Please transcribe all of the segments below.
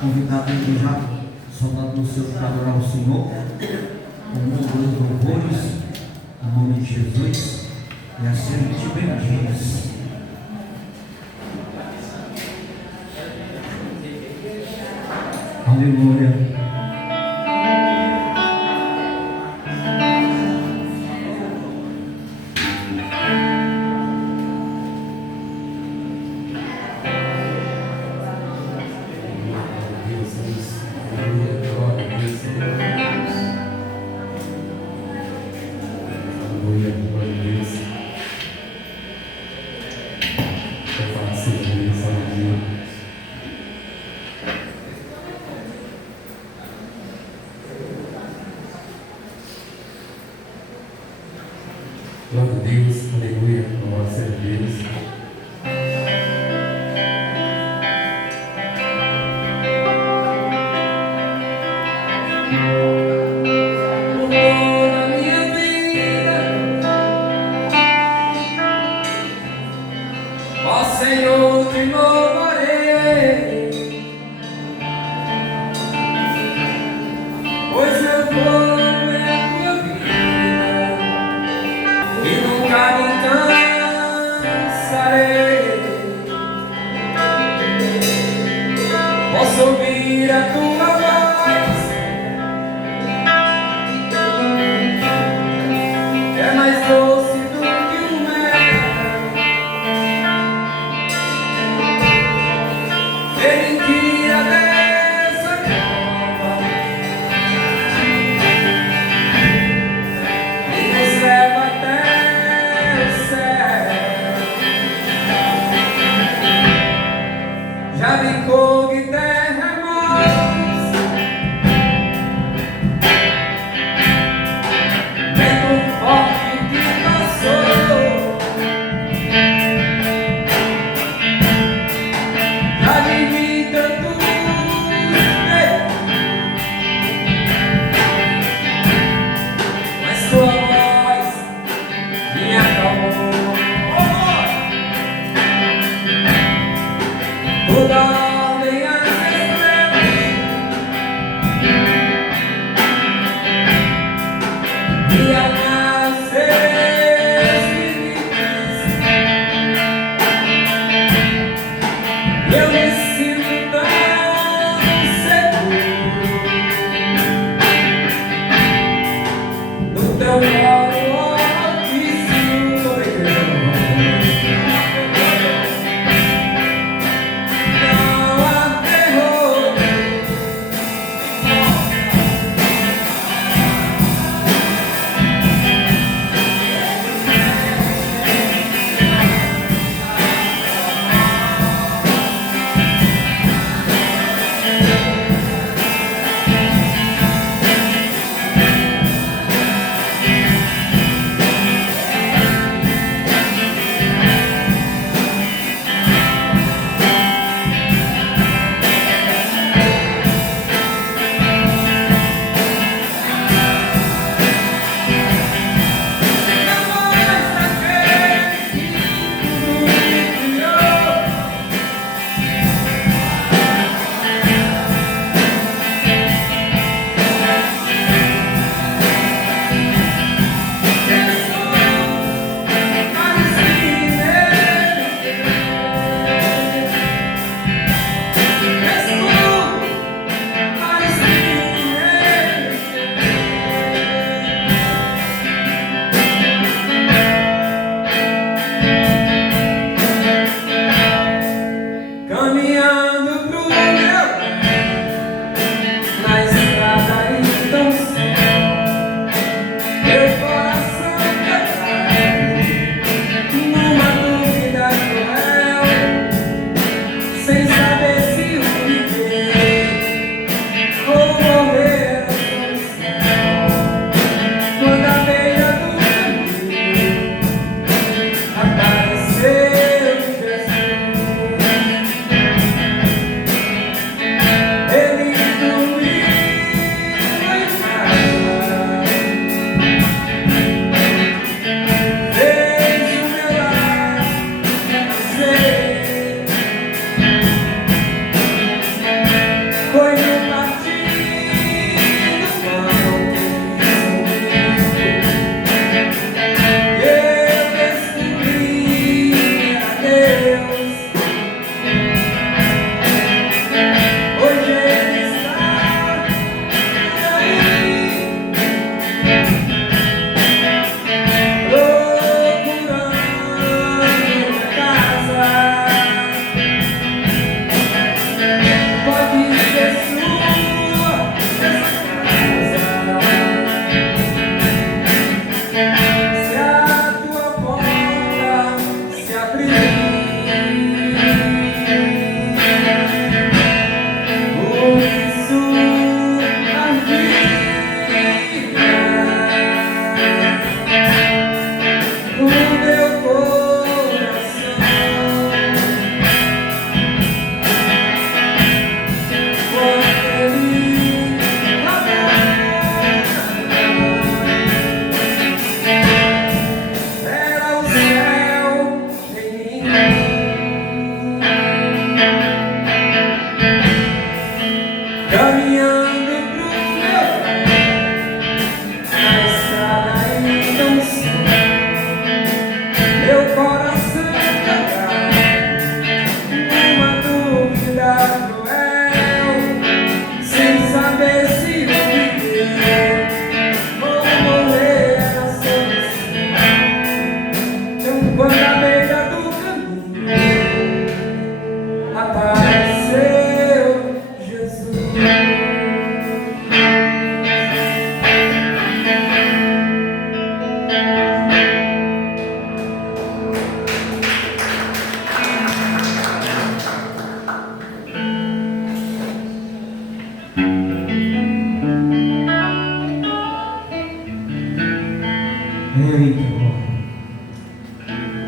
Convidado aqui já, soldado no seu para adorar o Senhor, com um dos louvores, em nome de Jesus, e assim a gente bendiz. Aleluia. Glória a Deus, aleluia, louvado seja Deus. Por toda a minha vida, ó Senhor, te louvarei, pois eu vou ver a tua vida e nunca me cansarei. Posso ouvir a tua voz, é mais doce do que o mel. Ele tira dessa cova e nos leva até o céu. Já brincou de terremotos caminhando pro meu na estrada ainda um som, meu coração quebrado, uma dúvida cruel, sem saber se vou viver ou morrer na solução. Então quando a beira do caminho apareceu Jesus. Eita, glória.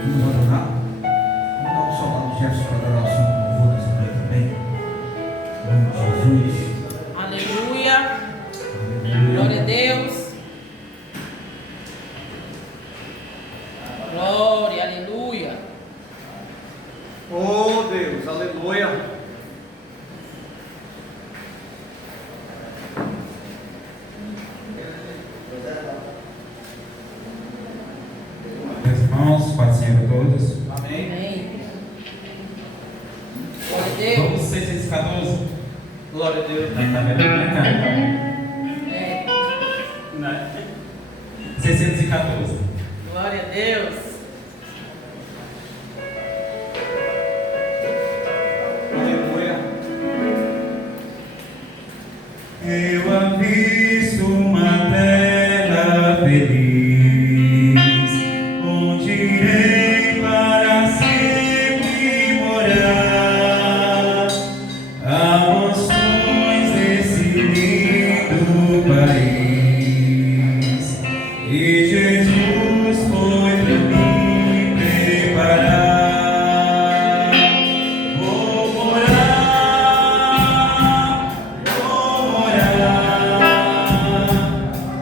Vamos adorar? Vamos dar um soldado gesto para adoração com louvor nessa noite também. Em nome de Jesus. Aleluia. Aleluia. Glória a Deus. Glória, aleluia. Oh Deus, aleluia. Meus irmãos, paz do Senhor a todos. Amém. Amém. Glória a Deus. Vamos 614. Glória a Deus. Tá vendo, né, cara? É. Né? 614. Glória a Deus. Aleluia. Eu avisto uma terra feliz, onde irei para sempre morar. Há emoções desse lindo país, e Jesus foi para mim preparar. Vou morar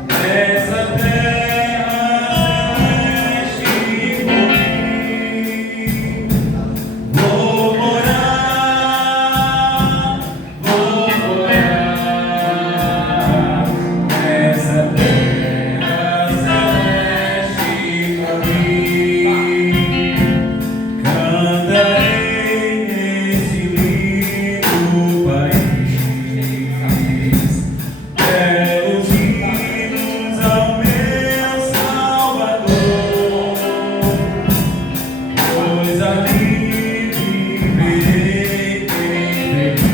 nessa terra celeste por mim. Vou morar nessa terra celeste por mim. Cantarei nesse lindo país, belos hinos ao meu Salvador, pois ali viverei feliz,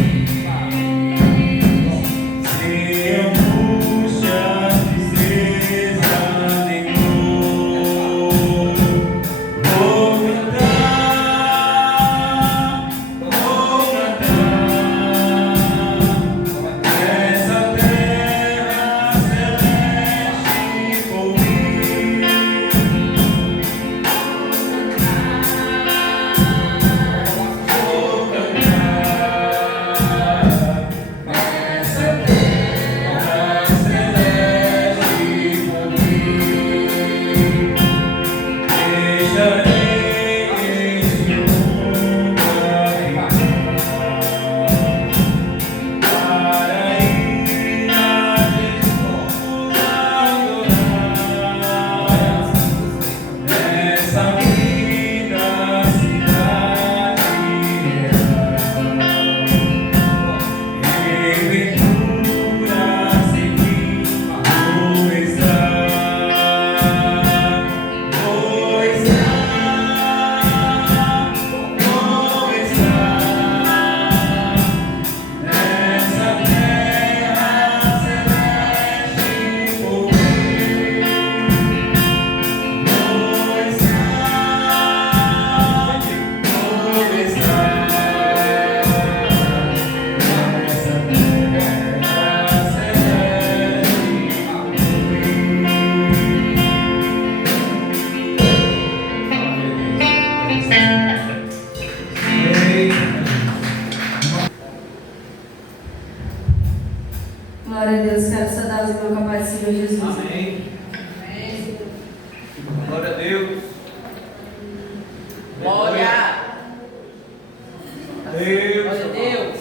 sem angústias, tristeza nem dor. Vou cantar nessa terra celeste por mim. Vou cantar nessa terra celeste por mim. Deixarei este mundo habitar para ir a Jesus adorar nessa linda cidade real. Em ventura sem fim vou estar, vou estar nessa terra celeste por mim. Vou estar nessa terra Glória a Deus, quero saudar os irmãos com a paz do Senhor Jesus. Amém. Glória a Deus. Glória. Deus. Glória a Deus.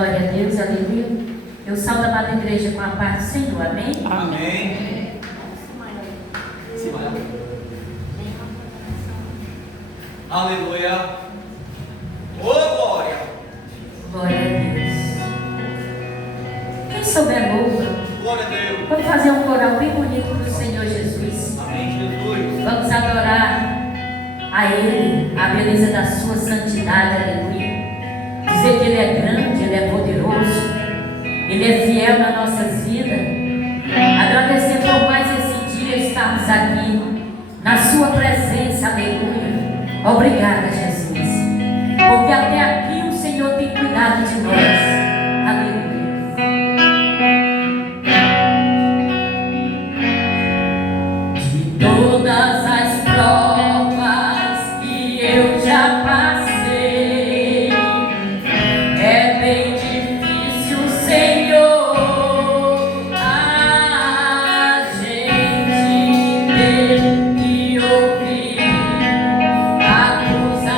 Glória a Deus, aleluia. Eu saúdo a amada igreja com a paz do Senhor, amém? Amém. Aleluia. Ô glória. Glória a Deus. Quem souber louva, Glória a Deus. vamos fazer um coral bem bonito para o Senhor Jesus. Amém, Jesus. Vamos adorar a Ele, a beleza da sua santidade, aleluia. Dizer que Ele é grande, Ele é poderoso, Ele é fiel nas nossas vidas. Agradecer por mais esse dia estarmos aqui, na sua presença, aleluia. Obrigada, Jesus, porque até aqui o Senhor tem cuidado de nós, aleluia. De todas as provas que eu já passei, é bem difícil, Senhor, a gente ter que ouvir acusações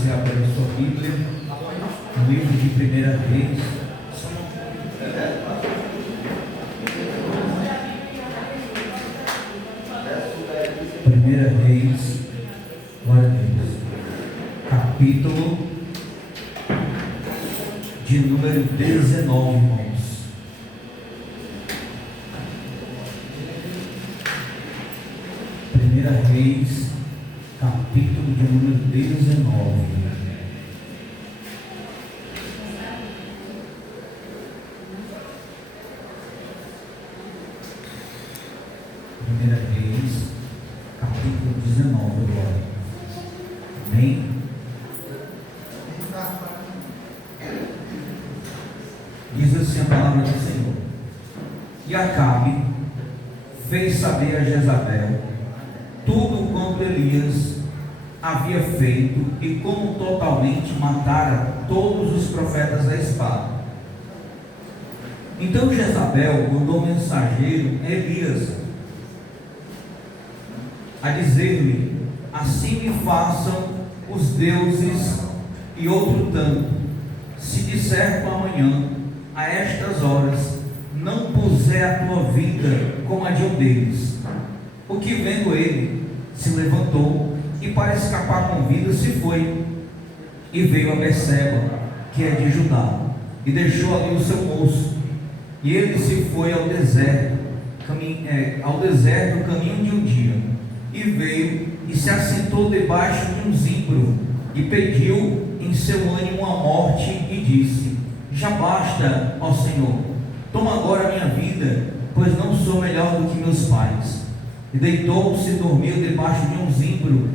você abrir a sua Bíblia no livro de 1 Reis. Primeira Reis, glória a Deus, capítulo de número 19, irmãos. Primeira Reis, capítulo de número 19. Primeira Reis, capítulo 19, glória. Amém? Diz assim a palavra do Senhor: E Acabe fez saber a Jezabel tudo quanto Elias havia feito e como totalmente matara todos os profetas da espada. Então Jezabel mandou mensageiro a Elias a dizer-lhe: assim me façam os deuses e outro tanto, se de certo amanhã, a estas horas, não puser a tua vida como a de um deles. O que vendo ele, se levantou e para escapar com vida se foi, e veio a Berseba, que é de Judá, e deixou ali o seu moço, e ele se foi ao deserto, caminho de um dia, e veio e se assentou debaixo de um zimbro, e pediu em seu ânimo a morte, e disse: já basta, ó Senhor, toma agora a minha vida, pois não sou melhor do que meus pais. E deitou-se e dormiu debaixo de um zimbro,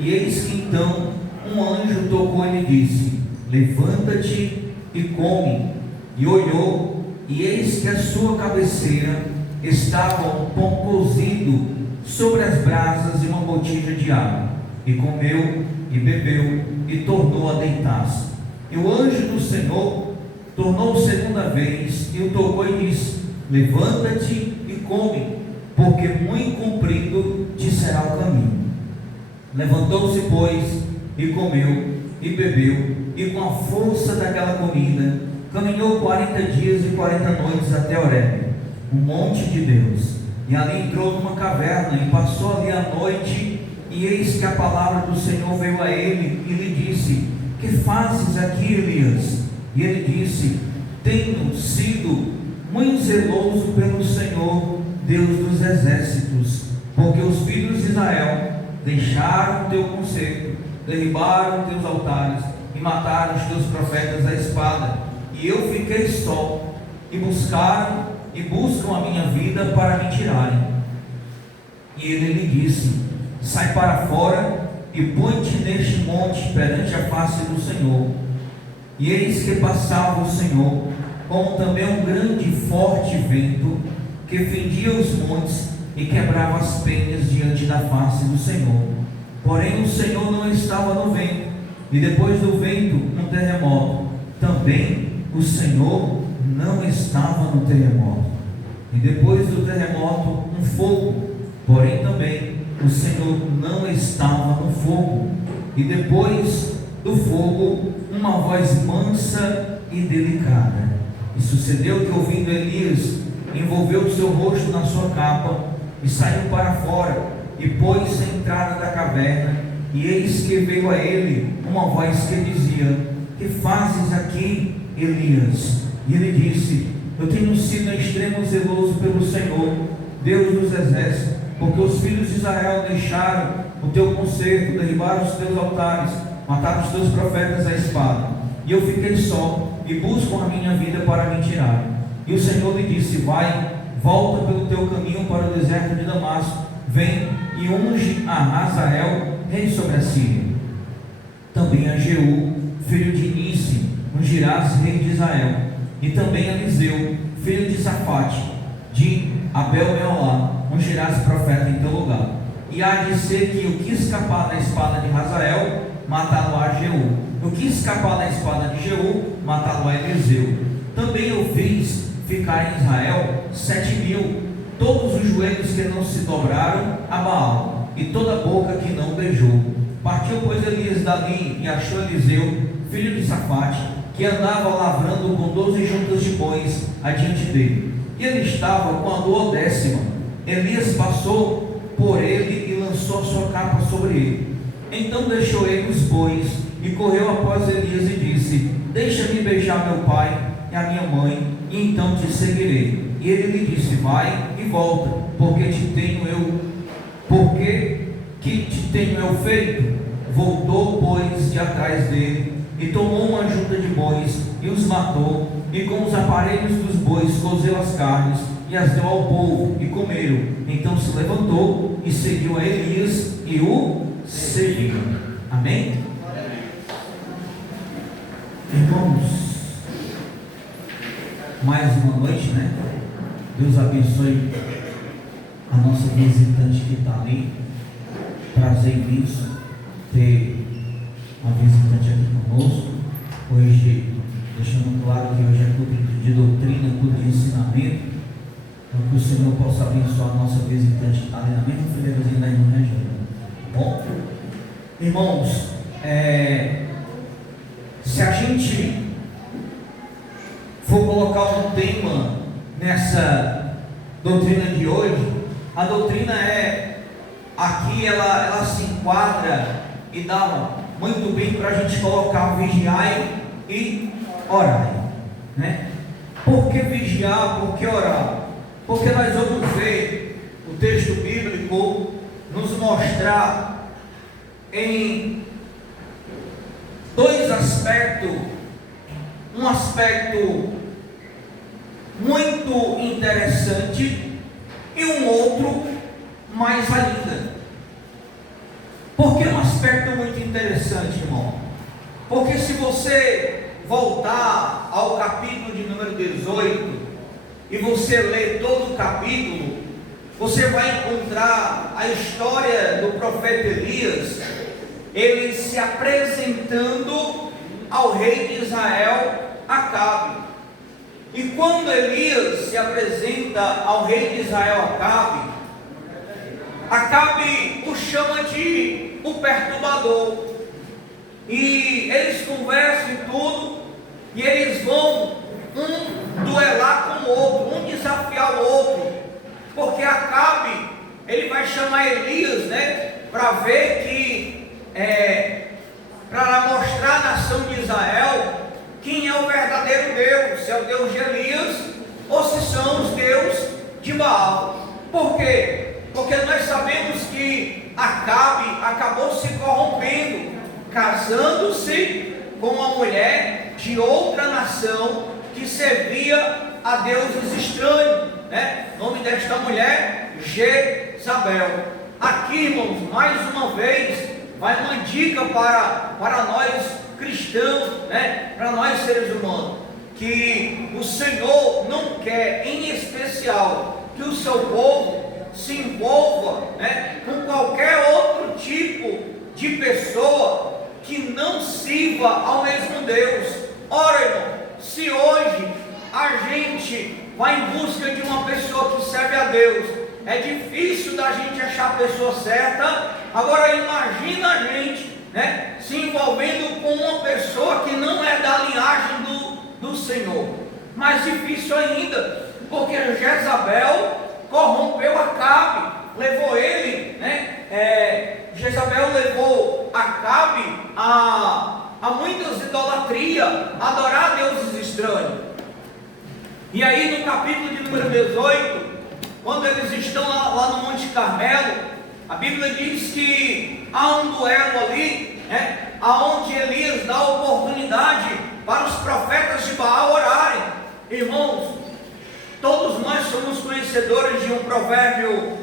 e eis que então um anjo tocou e lhe disse: levanta-te e come. E olhou, e eis que a sua cabeceira estava um pão cozido sobre as brasas e uma botija de água. E comeu e bebeu e tornou a deitar-se. E o anjo do Senhor tornou segunda vez e o tocou e disse: levanta-te e come, porque muito comprido te será o caminho. Levantou-se, pois, e comeu e bebeu, e com a força daquela comida caminhou 40 dias e 40 noites até Horebe, o monte de Deus. E ali entrou numa caverna e passou ali a noite. E eis que a palavra do Senhor veio a ele e lhe disse: que fazes aqui, Elias? E ele disse: tenho sido muito zeloso pelo Senhor, Deus dos exércitos, porque os filhos de Israel deixaram o teu concerto, derribaram os teus altares e mataram os teus profetas à espada. E eu fiquei só, e buscaram e buscam a minha vida para me tirarem. E ele lhe disse: sai para fora e põe-te neste monte perante a face do Senhor. E eis que passava o Senhor, como também um grande e forte vento, que fendia os montes e quebrava as penhas diante da face do Senhor. Porém o Senhor não estava no vento, e depois do vento um terremoto. Também o Senhor não estava no terremoto. E depois do terremoto um fogo. Porém também o Senhor não estava no fogo. E depois do fogo uma voz mansa e delicada. E sucedeu que, ouvindo Elias, envolveu o seu rosto na sua capa e saiu para fora e pôs-se à entrada da caverna. E eis que veio a ele uma voz que dizia: que fazes aqui, Elias? E ele disse: eu tenho sido em extremo zeloso pelo Senhor, Deus dos exércitos, porque os filhos de Israel deixaram o teu concerto, derribaram os teus altares, mataram os teus profetas à espada. E eu fiquei só, e buscam a minha vida para me tirar. E o Senhor lhe disse: vai, volta pelo teu caminho para o deserto de Damasco, vem e unge a Hazael rei sobre a Síria. Também a Jeú, filho de Níci, ungirás rei de Israel. E também a Eliseu, filho de Safate, de Abel-Meolá, ungirás profeta em teu lugar. E há de ser que o que escapar da espada de Hazael, matá-lo-á Jeú. O que escapar da espada de Jeú, matá-lo-á Eliseu. Também eu fiz ficar em Israel 7.000, todos os joelhos que não se dobraram a Baal, e toda a boca que não beijou, Partiu, pois, Elias dali e achou Eliseu, filho de Safate, que andava lavrando com 12 juntas de bois adiante dele. E ele estava com a 12ª. Elias passou por ele e lançou a sua capa sobre ele. Então deixou ele os bois e correu após Elias e disse: deixa-me beijar meu pai e a minha mãe, e então te seguirei. E ele lhe disse: vai e volta, porque que te tenho eu feito? Voltou, pois, de atrás dele, e tomou uma junta de bois, e os matou, e com os aparelhos dos bois cozeu as carnes, e as deu ao povo, e comeram. Então se levantou, e seguiu a Elias, e o seguiu. Amém? Irmãos, mais uma noite, né? Deus abençoe a nossa visitante que está ali. Prazer imenso ter uma visitante aqui conosco. Hoje, deixando claro que hoje é culto de doutrina, culto de ensinamento. Então que o Senhor possa abençoar a nossa visitante que está ali na mesma fileirinha da irmã Regina. Bom, irmãos, se a gente for colocar um tema nessa doutrina de hoje, a doutrina aqui ela se enquadra e dá muito bem para a gente colocar vigiar e orar, né? Por que vigiar? Por que orar? Porque nós vamos ver o texto bíblico nos mostrar em dois aspectos. Um aspecto muito interessante e um outro mais ainda. Por que um aspecto muito interessante, irmão? Porque se você voltar ao capítulo de número 18 e você ler todo o capítulo, você vai encontrar a história do profeta Elias, ele se apresentando ao rei de Israel, Acabe. E quando Elias se apresenta ao rei de Israel, Acabe o chama de o perturbador. E eles conversam e tudo, e eles vão um duelar com o outro, um desafiar o outro, porque Acabe, ele vai chamar Elias, né, para ver que, para mostrar à nação de Israel quem é o verdadeiro Deus, se é o Deus de Elias ou se são os deuses de Baal. Por quê? Porque nós sabemos que Acabe acabou se corrompendo, casando-se com uma mulher de outra nação que servia a deuses estranhos, né? O nome desta mulher, Jezabel. Aqui, irmãos, mais uma vez, vai uma dica para nós cristãos, né? Para nós seres humanos, que o Senhor não quer, em especial, que o seu povo se envolva, né, com qualquer outro tipo de pessoa que não sirva ao mesmo Deus. Ora, irmão, se hoje a gente vai em busca de uma pessoa que serve a Deus, é difícil da gente achar a pessoa certa. Agora imagina a gente, né, se envolvendo com uma pessoa que não é da linhagem do Senhor. Mais difícil ainda, porque Jezabel corrompeu Acabe, levou ele, né? Jezabel levou Acabe a muitas idolatrias, a adorar deuses estranhos. E aí no capítulo de número 18, quando eles estão lá no Monte Carmelo, a Bíblia diz que há um duelo ali, né, aonde Elias dá oportunidade para os profetas de Baal orarem. Irmãos, todos nós somos conhecedores de um provérbio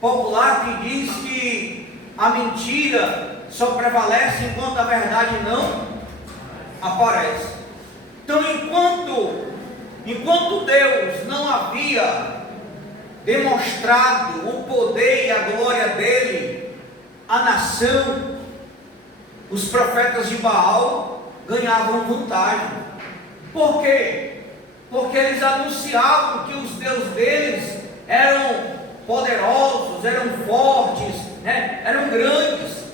popular que diz que a mentira só prevalece enquanto a verdade não aparece. Então, enquanto Deus não havia demonstrado o poder e a glória dele à nação, os profetas de Baal ganhavam vantagem. Por quê? Porque eles anunciavam que os deuses deles eram poderosos, eram fortes, né? Eram grandes.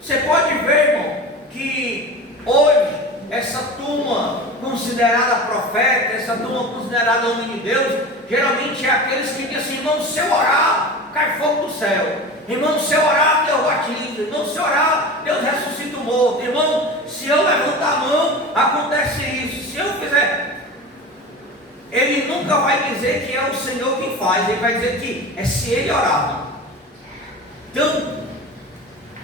Você pode ver, irmão, que hoje essa turma considerada profeta, essa turma considerada homem de Deus, geralmente é aqueles que dizem assim: irmão, se eu orar, cai fogo do céu. Irmão, se eu orar, Deus batiza. Irmão, se eu orar, Deus ressuscita o morto. Irmão, se eu levantar a mão, acontece isso. Se eu fizer, ele nunca vai dizer que é o Senhor quem faz. Ele vai dizer que é se ele orar. Então,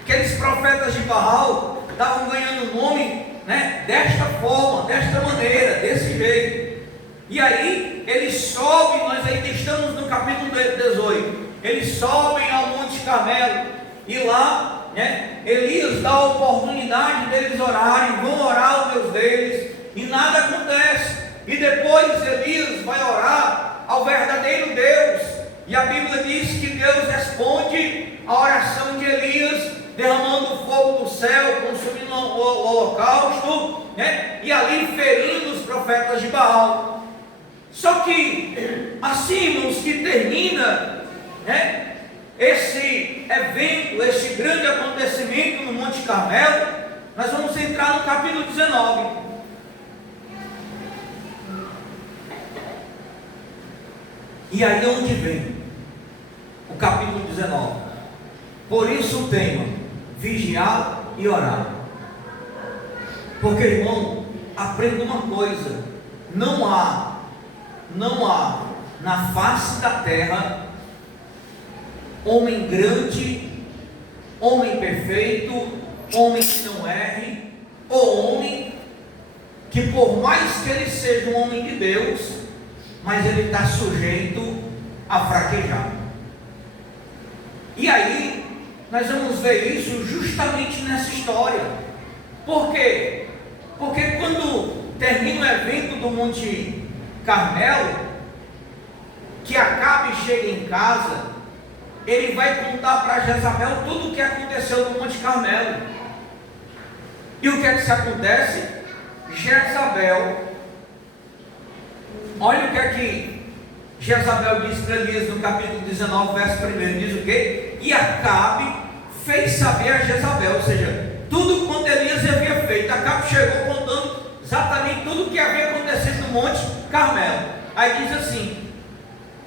aqueles profetas de Baal estavam ganhando nome, né, desta forma, desta maneira, desse jeito. E aí eles sobem, nós ainda estamos no capítulo 18. Eles sobem ao Monte Carmelo e lá, né, Elias dá a oportunidade deles orarem, vão orar ao Deus deles e nada acontece. E depois Elias vai orar ao verdadeiro Deus, e a Bíblia diz que Deus responde a oração de Elias, derramando fogo do céu, consumindo o holocausto, né, e ali ferindo os profetas de Baal. Só que assim, irmãos, que termina, né, esse evento, esse grande acontecimento no Monte Carmelo, nós vamos entrar no capítulo 19. E aí é onde vem o capítulo 19. Por isso o tema: vigiar e orar. Porque, irmão, aprenda uma coisa: não há na face da terra homem grande, homem perfeito, homem que não erre, ou homem que, por mais que ele seja um homem de Deus, mas ele está sujeito a fraquejar. E aí nós vamos ver isso justamente nessa história. Por quê? Porque quando termina o evento do Monte Carmelo, que Acabe chega em casa, ele vai contar para Jezabel tudo o que aconteceu no Monte Carmelo. E o que é que se acontece? Jezabel, olha o que é que Jezabel diz para Elias no capítulo 19, verso 1, diz o quê? E Acabe fez saber a Jezabel, ou seja, tudo quanto Elias havia feito. Acabe chegou contando exatamente tudo o que havia acontecido no Monte Carmelo. Aí diz assim,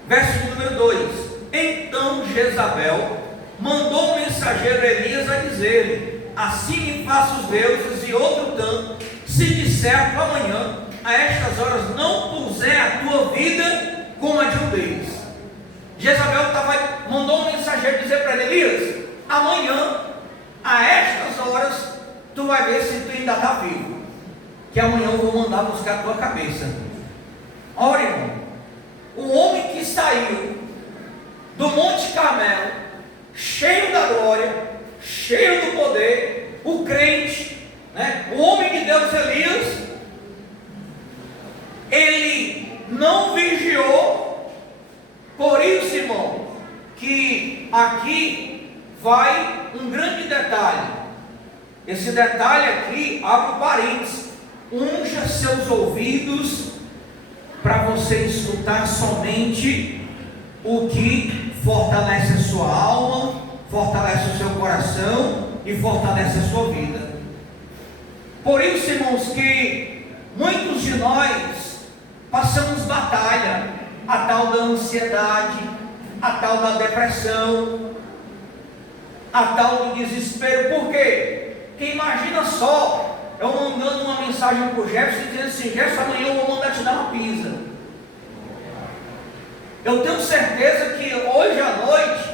verso número 2: então Jezabel mandou o mensageiro Elias a dizer-lhe: assim me faça os deuses e outro tanto, se disser para amanhã, a estas horas, não puser a tua vida como a de um deles. Jezabel mandou um mensageiro dizer para ele: Elias, amanhã, a estas horas, tu vai ver se tu ainda está vivo, que amanhã eu vou mandar buscar a tua cabeça. Ora, irmão, o homem que saiu do Monte Carmelo, cheio da glória, cheio do poder, o crente, né, o homem de Deus Elias, ele não vigiou. Por isso, irmão, que aqui vai um grande detalhe. Esse detalhe aqui, abre o parênteses: unja seus ouvidos para você escutar somente o que fortalece a sua alma, fortalece o seu coração e fortalece a sua vida. Por isso, irmãos, que muitos de nós passamos batalha, a tal da ansiedade, a tal da depressão, a tal do desespero. Por quê? Porque imagina só, eu mandando uma mensagem para o Jefferson dizendo assim: Jefferson, amanhã eu vou mandar te dar uma pizza. Eu tenho certeza que hoje à noite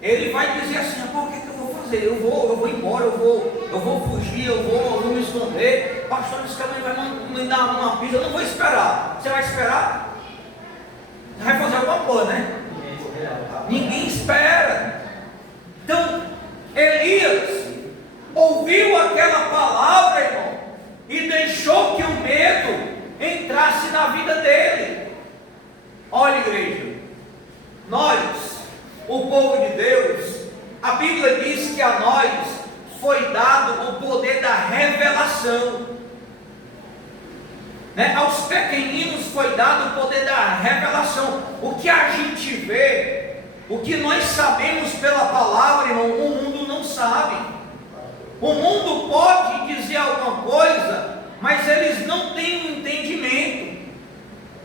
ele vai dizer assim: o que eu vou fazer? Eu vou embora, eu vou fugir, eu vou me esconder. O pastor disse que amanhã vai me dar uma pizza. Eu não vou esperar. Você vai esperar? Você vai fazer alguma coisa, né? Ninguém espera. Então, Elias ouviu aquela palavra, irmão, e deixou que o medo entrasse na vida dele. Olha, igreja, nós, o povo de Deus, a Bíblia diz que a nós foi dado o poder da revelação, né? Aos pequeninos foi dado o poder da revelação. O que a gente vê, o que nós sabemos pela palavra, irmão, o mundo não sabe. O mundo pode dizer alguma coisa, mas eles não têm um entendimento.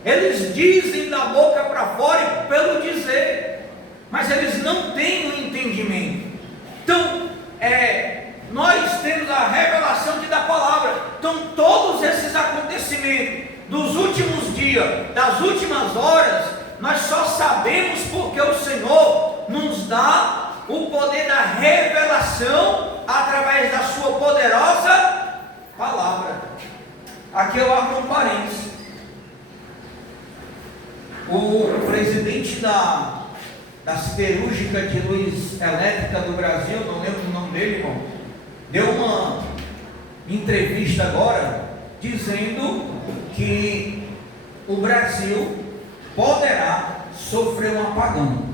Eles dizem da boca para fora pelo dizer, mas eles não têm um entendimento. Então, nós temos a revelação da palavra. Então, todos esses acontecimentos dos últimos dias, das últimas horas, nós só sabemos porque o Senhor nos dá o poder da revelação através da sua poderosa palavra. Aqui eu abro um parênteses. O presidente da siderúrgica de luz elétrica do Brasil, não lembro o nome dele, irmão, deu uma entrevista agora dizendo que o Brasil poderá sofrer um apagão,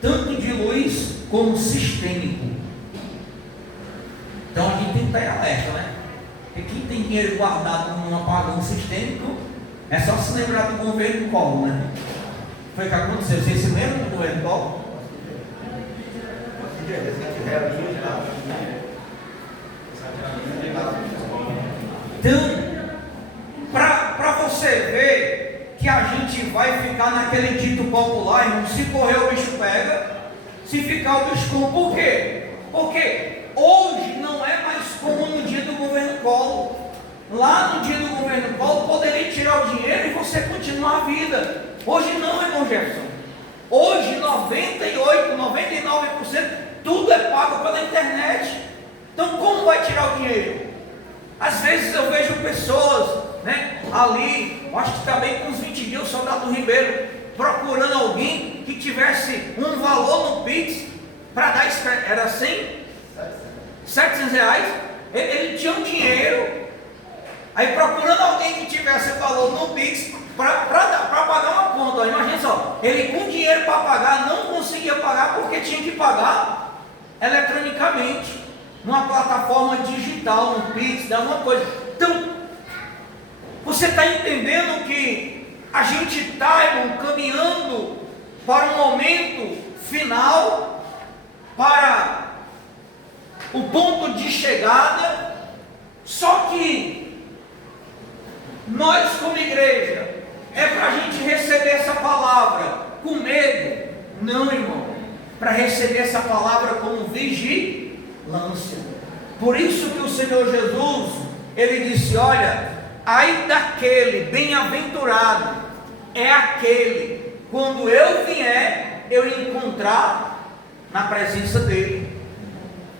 tanto de luz como sistêmico. Então a gente tem que estar em alerta, né? Porque quem tem dinheiro guardado num apagão sistêmico, é só se lembrar do governo Collor, né? Foi o que aconteceu. Vocês se lembram do governo Collor? Então, para você ver que a gente vai ficar naquele dito popular, irmão, se correr o bicho pega, se ficar o bicho come. Por quê? Porque hoje não é mais como no dia do governo Collor. Lá no dia do governo Collor poderia tirar o dinheiro e você continuar a vida. Hoje não, irmão Jefferson. Hoje 98, 99% tudo é pago pela internet. Então como vai tirar o dinheiro? Às vezes eu vejo pessoas, né, ali, acho que está bem com uns 20 dias, o soldado Ribeiro procurando alguém que tivesse um valor no Pix para dar, era 100, 700 reais. Ele tinha um dinheiro, aí procurando alguém que tivesse valor no Pix para pagar uma conta. Imagina só, ele com dinheiro para pagar, não conseguia pagar porque tinha que pagar eletronicamente, numa plataforma digital, no Pix, de alguma coisa. Então, você está entendendo que a gente está, irmão, caminhando para um momento final, para o ponto de chegada. Só que nós como igreja, é para a gente receber essa palavra com medo? Não, irmão, para receber essa palavra como vigilância. Por isso que o Senhor Jesus, Ele disse, olha, ai daquele, bem-aventurado é aquele, quando eu vier, eu encontrar na presença dEle,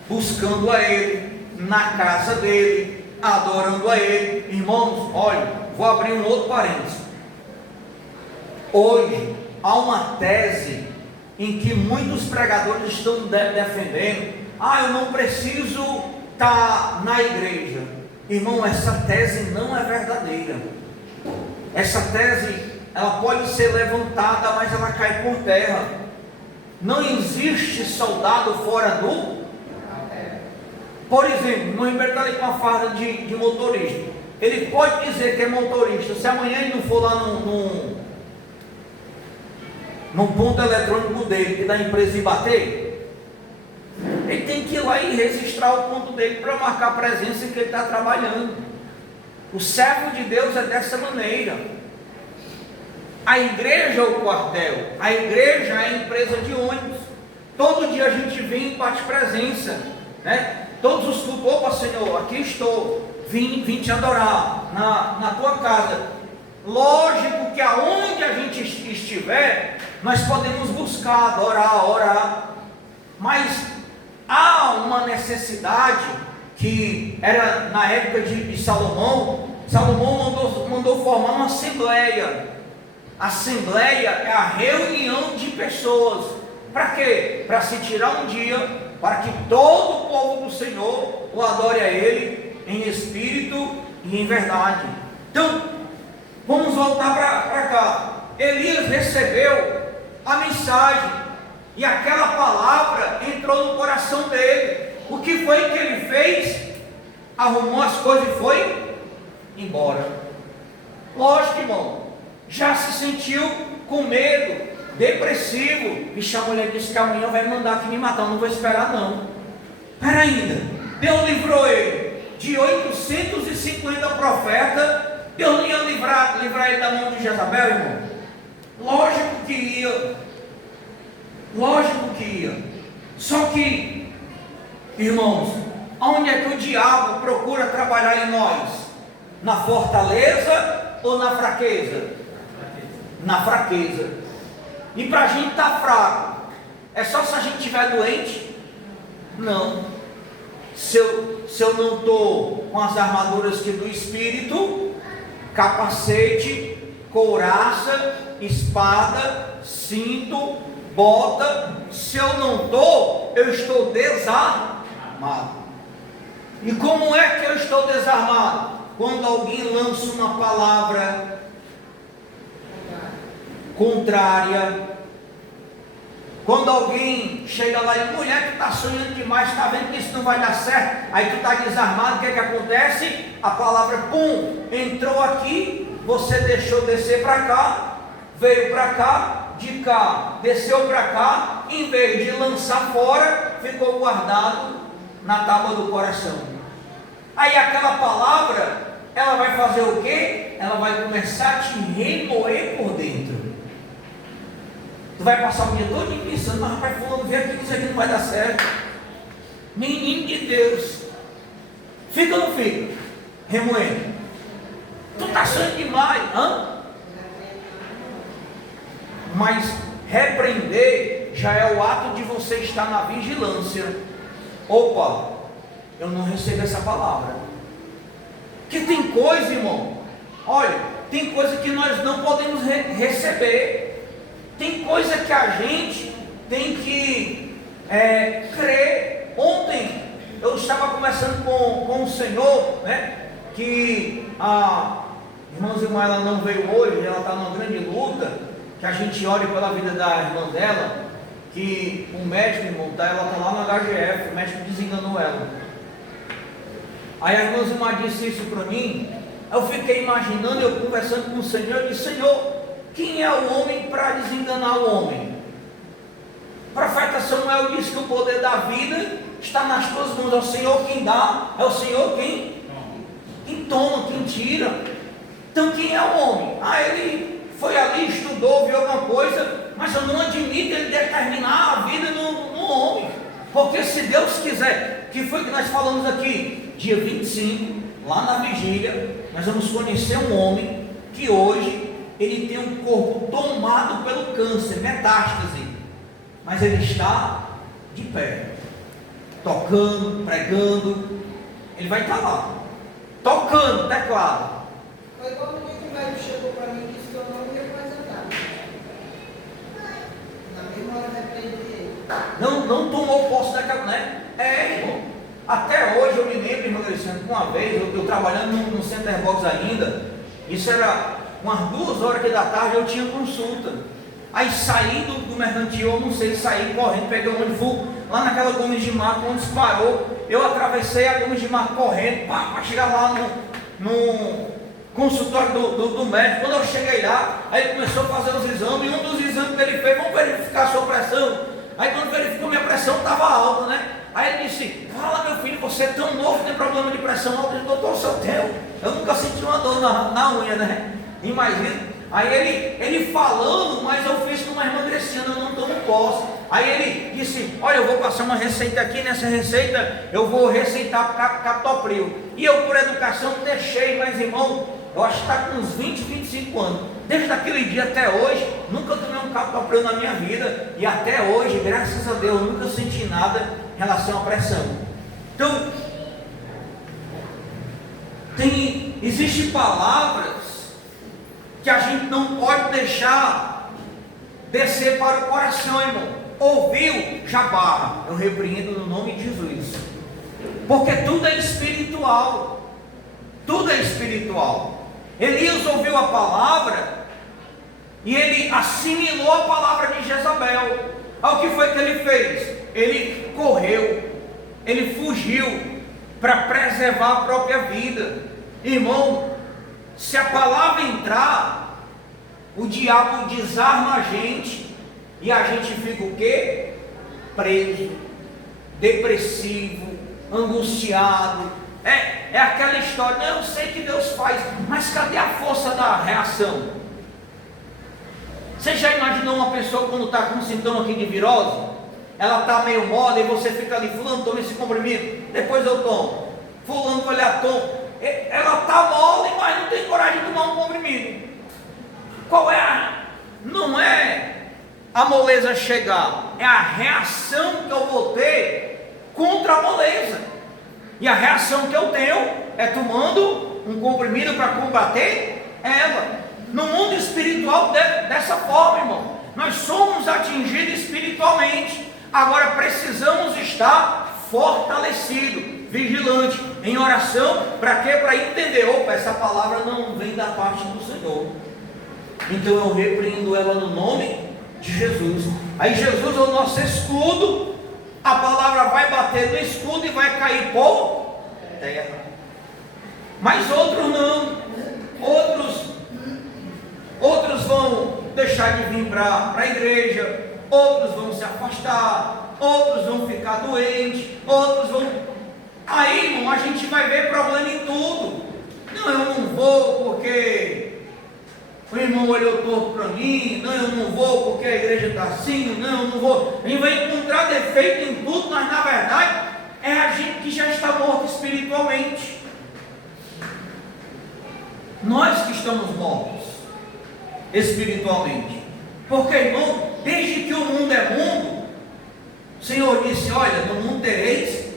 buscando a Ele, na casa dEle, adorando a Ele. Irmãos, olha, vou abrir um outro parênteses. Hoje, há uma tese em que muitos pregadores estão defendendo, eu não preciso estar na igreja. Irmão, essa tese não é verdadeira. Essa tese, ela pode ser levantada, mas ela cai por terra. Não existe soldado fora do... Por exemplo, o Ribeiro está ali com uma farda de motorista. Ele pode dizer que é motorista. Se amanhã ele não for lá num ponto eletrônico dele, que da empresa, e bater, ele tem que ir lá e registrar o ponto dele para marcar a presença que ele está trabalhando. O servo de Deus é dessa maneira. A igreja é o quartel, a igreja é a empresa de ônibus. Todo dia a gente vem e bate presença, né? Todos os cultos, opa Senhor, aqui estou, vim te adorar na tua casa. Lógico que aonde a gente estiver, nós podemos buscar, adorar, orar, mas há uma necessidade que era na época de Salomão. Salomão mandou formar uma assembleia. Assembleia é a reunião de pessoas. Para quê? Para se tirar um dia, para que todo o povo do Senhor o adore a Ele em espírito e em verdade. Então, vamos voltar para cá. Elias recebeu a mensagem e aquela palavra entrou no coração dele. O que foi que ele fez? Arrumou as coisas e foi embora. Lógico, irmão, já se sentiu com medo, depressivo. Vixe, a mulher disse que amanhã vai mandar aqui me matar, eu não vou esperar não. Espera ainda, Deus livrou ele de 850 profetas. Deus não ia livrar ele da mão de Jezabel, irmão? Lógico que ia. Lógico que ia. Só que, irmãos, onde é que o diabo procura trabalhar em nós? Na fortaleza ou na fraqueza? Na fraqueza. E para a gente estar fraco, é só se a gente estiver doente? Não. Se eu não estou com as armaduras que do Espírito, capacete, couraça, espada, cinto, bota, se eu não estou, eu estou desarmado. E como é que eu estou desarmado? Quando alguém lança uma palavra contrária, quando alguém chega lá e mulher, tu está sonhando demais, está vendo que isso não vai dar certo, aí tu está desarmado, o que é que acontece? A palavra, pum, entrou aqui, você deixou descer para cá, veio para cá, de cá, desceu para cá, em vez de lançar fora, ficou guardado na tábua do coração. Aí aquela palavra, ela vai fazer o quê? Ela vai começar a te remoer por dentro. Tu vai passar o dia todo pensando, mas rapaz, fulano veio aqui, isso aqui não vai dar certo. Menino de Deus, fica ou não fica? Remoendo. Tu está sonhando demais, Mas repreender já é o ato de você estar na vigilância. Opa, eu não recebo essa palavra. Que tem coisa, irmão, olha, tem coisa que nós não podemos receber. Tem coisa que a gente tem que crer. Ontem eu estava conversando com o Senhor, né? Que a irmã Zilma, ela não veio hoje, ela está numa grande luta. Que a gente ore pela vida da irmã dela. Que o médico, irmão, ela está lá no HGF, o médico desenganou ela. Aí a irmã Zilma disse isso para mim. Eu fiquei imaginando, eu conversando com o Senhor, eu disse: Senhor, quem é o homem para desenganar o homem? O profeta Samuel disse que o poder da vida está nas tuas mãos. É o Senhor quem dá, é o Senhor quem toma, quem tira. Então quem é o homem? Ele foi ali, estudou, viu alguma coisa, mas eu não admito ele determinar a vida no homem. Porque se Deus quiser, que foi que nós falamos aqui, dia 25, lá na vigília, nós vamos conhecer um homem que hoje ele tem um corpo tomado pelo câncer, metástase, mas ele está de pé, tocando, pregando. Ele vai estar lá, tocando teclado. Foi igual no dia que o médico chegou para mim e disse que eu não ia mais andar. Na mesma hora repreendi ele. Não tomou posse daquela, né? Irmão. Até hoje eu me lembro, irmão Alexandre, que uma vez eu trabalhando no Center Box ainda, isso era umas 2 horas da tarde, eu tinha consulta. Aí saí do mercantil, eu não sei, saí correndo, peguei um ônibus, fui lá naquela Gomes de Mar, quando disparou, eu atravessei a Gomes de Mar correndo, para chegar lá no consultório do médico. Quando eu cheguei lá, aí ele começou a fazer os exames, e um dos exames que ele fez, vamos verificar a sua pressão. Aí quando verificou, minha pressão estava alta, né? Aí ele disse: fala, meu filho, você é tão novo, tem problema de pressão alta. Eu disse: doutor, o seu tempo, eu nunca senti uma dor na unha, né? Imagina. Aí ele falando, mas eu fiz com uma irmã Graciana, eu não tomo posse. Aí ele disse: olha, eu vou passar uma receita aqui, nessa receita eu vou receitar captopril. E eu, por educação, deixei, mas irmão, eu acho que está com uns 20, 25 anos. Desde aquele dia até hoje, nunca tomei um captopril na minha vida. E até hoje, graças a Deus, nunca senti nada em relação à pressão. Então, existem palavras que a gente não pode deixar descer para o coração, irmão. Ouviu, já barra. Eu repreendo no nome de Jesus. Porque tudo é espiritual. Tudo é espiritual. Elias ouviu a palavra e ele assimilou a palavra de Jezabel. O que foi que ele fez? Ele correu, ele fugiu para preservar a própria vida. Irmão, se a palavra entrar, o diabo desarma a gente e a gente fica o quê? Preso, depressivo, angustiado. É aquela história, não, eu sei que Deus faz, mas cadê a força da reação? Você já imaginou uma pessoa quando está com um sintoma aqui de virose? Ela está meio mole e você fica ali, fulano, toma esse comprimido, depois eu tomo. Fulano vai lá, toma. Ela está mole, mas não tem coragem de tomar um comprimido. Qual é não é a moleza chegar, é a reação que eu vou ter contra a moleza. E a reação que eu tenho é tomando um comprimido para combater ela. No mundo espiritual, dessa forma, irmão, nós somos atingidos espiritualmente. Agora precisamos estar fortalecidos, vigilantes, em oração. Para quê? Para entender, opa, essa palavra não vem da parte do Senhor. Então eu repreendo ela no nome de Jesus. Aí Jesus é o nosso escudo. A palavra vai bater no escudo e vai cair por terra. Mas outros não. Outros vão deixar de vir para a igreja. Outros vão se afastar. Outros vão ficar doentes. Outros vão... Aí, irmão, a gente vai ver problema em tudo. Não, eu não vou porque o irmão olhou torto para mim. Não, eu não vou porque a igreja está assim. Não, eu não vou. A gente vai encontrar defeito em tudo, mas na verdade é a gente que já está morto espiritualmente. Nós que estamos mortos espiritualmente. Porque, irmão, desde que o mundo é mundo, o Senhor disse, olha, no mundo tereis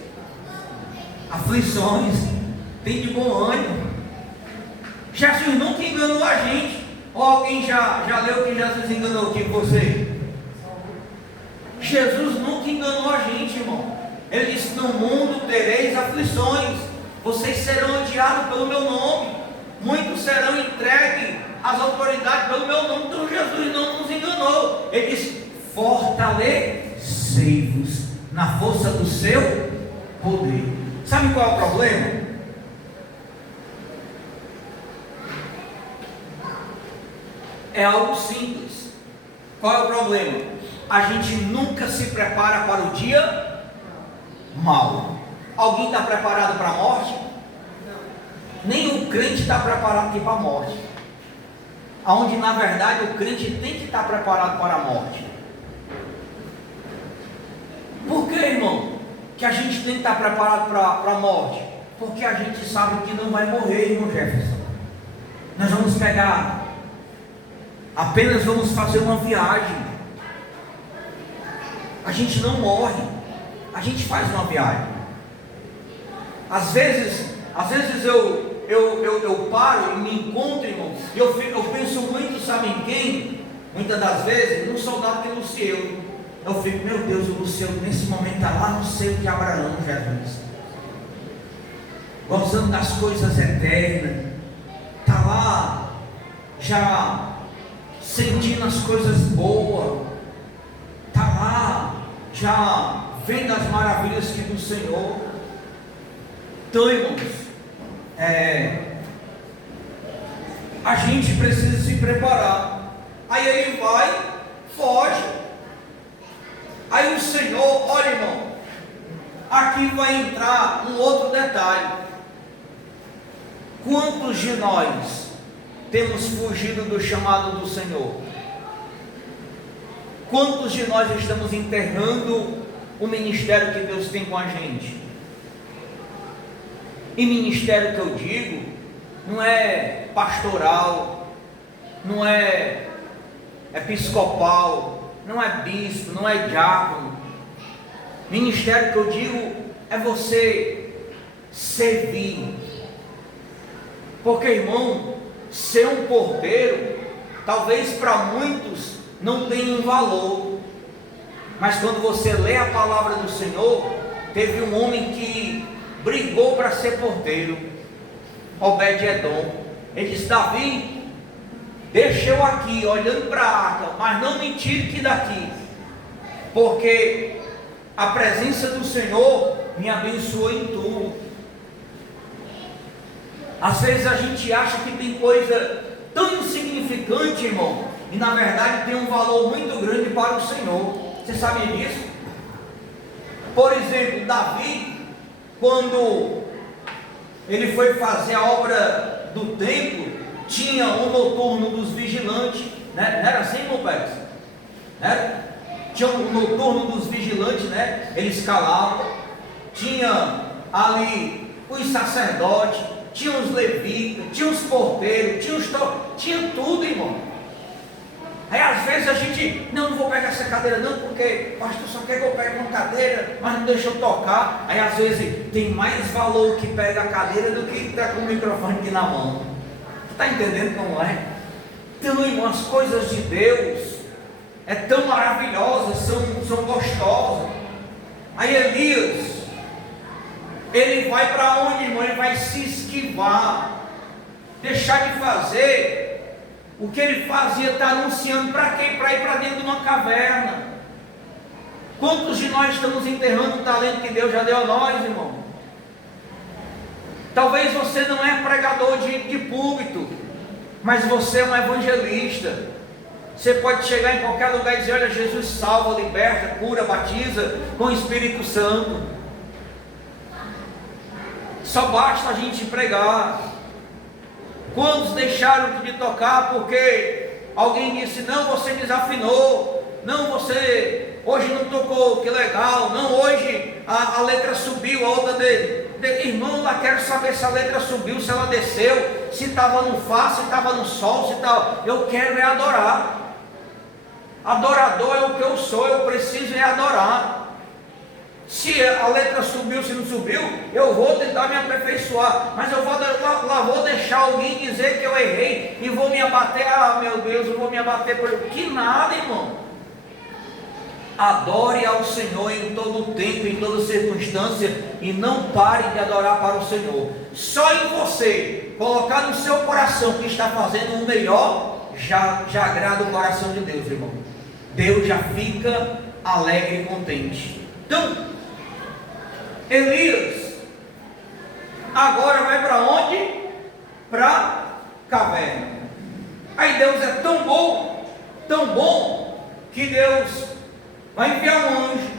aflições, tem de bom ânimo. Jesus nunca enganou a gente. Ou alguém já leu que Jesus enganou aqui você? Jesus nunca enganou a gente, irmão. Ele disse, no mundo tereis aflições, vocês serão odiados pelo meu nome, muitos serão entregues às autoridades pelo meu nome. Então Jesus não nos enganou. Ele disse, fortalecei-vos na força do seu poder. Sabe qual é o problema? É algo simples. Qual é o problema? A gente nunca se prepara para o dia mau. Alguém está preparado para a morte? Nem o crente está preparado aqui para a morte. Onde na verdade o crente tem que estar preparado para a morte. Por que, irmão, que a gente tem que estar preparado para a morte? Porque a gente sabe que não vai morrer, irmão Jefferson. Nós vamos pegar, apenas vamos fazer uma viagem. A gente não morre, a gente faz uma viagem. Às vezes eu paro e me encontro, irmão, e eu penso muito, sabe em quem? Muitas das vezes, num soldado que é Luciano. Eu fico, meu Deus, o Luciano nesse momento está lá no seio de Abraão, Jesus, gozando das coisas eternas, está lá, já sentindo as coisas boas, está lá, já vendo as maravilhas que do Senhor. Então, irmãos, a gente precisa se preparar. Aí ele vai, foge. Aí o Senhor, olha, irmão, aqui vai entrar um outro detalhe. Quantos de nós temos fugido do chamado do Senhor? Quantos de nós estamos enterrando o ministério que Deus tem com a gente? E ministério que eu digo, não é pastoral, não é episcopal, não é bispo, não é diácono. Ministério que eu digo é você servir. Porque, irmão, ser um porteiro, talvez para muitos não tenha um valor, mas quando você lê a palavra do Senhor, teve um homem que brigou para ser porteiro, Obed-Edom. Ele disse, Davi, deixa eu aqui, olhando para a arca, mas não me tire que daqui, porque a presença do Senhor me abençoou em tudo. Às vezes a gente acha que tem coisa tão insignificante, irmão, e na verdade tem um valor muito grande para o Senhor. Você sabe disso? Por exemplo, Davi, quando ele foi fazer a obra do templo, tinha um noturno dos vigilantes, né? Não era assim, irmão Pérez? Tinha um noturno dos vigilantes, né? Eles calavam. Tinha ali os sacerdotes, tinha os levitas, tinha os porteiros, tinha tudo, irmão. Aí às vezes a gente, não vou pegar essa cadeira não, porque o pastor só quer que eu pegue uma cadeira, mas não deixa eu tocar. Aí às vezes tem mais valor que pega a cadeira do que está com o microfone aqui na mão. Está entendendo como é? Então, irmão, as coisas de Deus é tão maravilhosas, são gostosas. Aí Elias, ele vai para onde, irmão? Ele vai se esquivar, deixar de fazer o que ele fazia, está anunciando para quê? Para ir para dentro de uma caverna. Quantos de nós estamos enterrando o talento que Deus já deu a nós, irmão? Talvez você não é pregador de púlpito, mas você é um evangelista. Você pode chegar em qualquer lugar e dizer: olha, Jesus salva, liberta, cura, batiza com o Espírito Santo. Só basta a gente pregar. Quantos deixaram de tocar porque alguém disse: não, você desafinou, não, você hoje não tocou, que legal, não, hoje a letra subiu, a outra irmão, lá quero saber se a letra subiu, se ela desceu, se estava no Fá, se estava no Sol, se estava. Eu quero é adorar. Adorador é o que eu sou, eu preciso é adorar. Se a letra subiu, se não subiu, eu vou tentar me aperfeiçoar, mas eu vou deixar alguém dizer que eu errei e vou me abater. Ah, meu Deus, eu vou me abater por que nada, irmão. Adore ao Senhor em todo o tempo, em toda circunstância, e não pare de adorar para o Senhor. Só em você colocar no seu coração que está fazendo o melhor, já agrada o coração de Deus, irmão. Deus já fica alegre e contente. Então, Elias agora vai para onde? Para a caverna. Aí Deus é tão bom, que Deus vai enviar um anjo,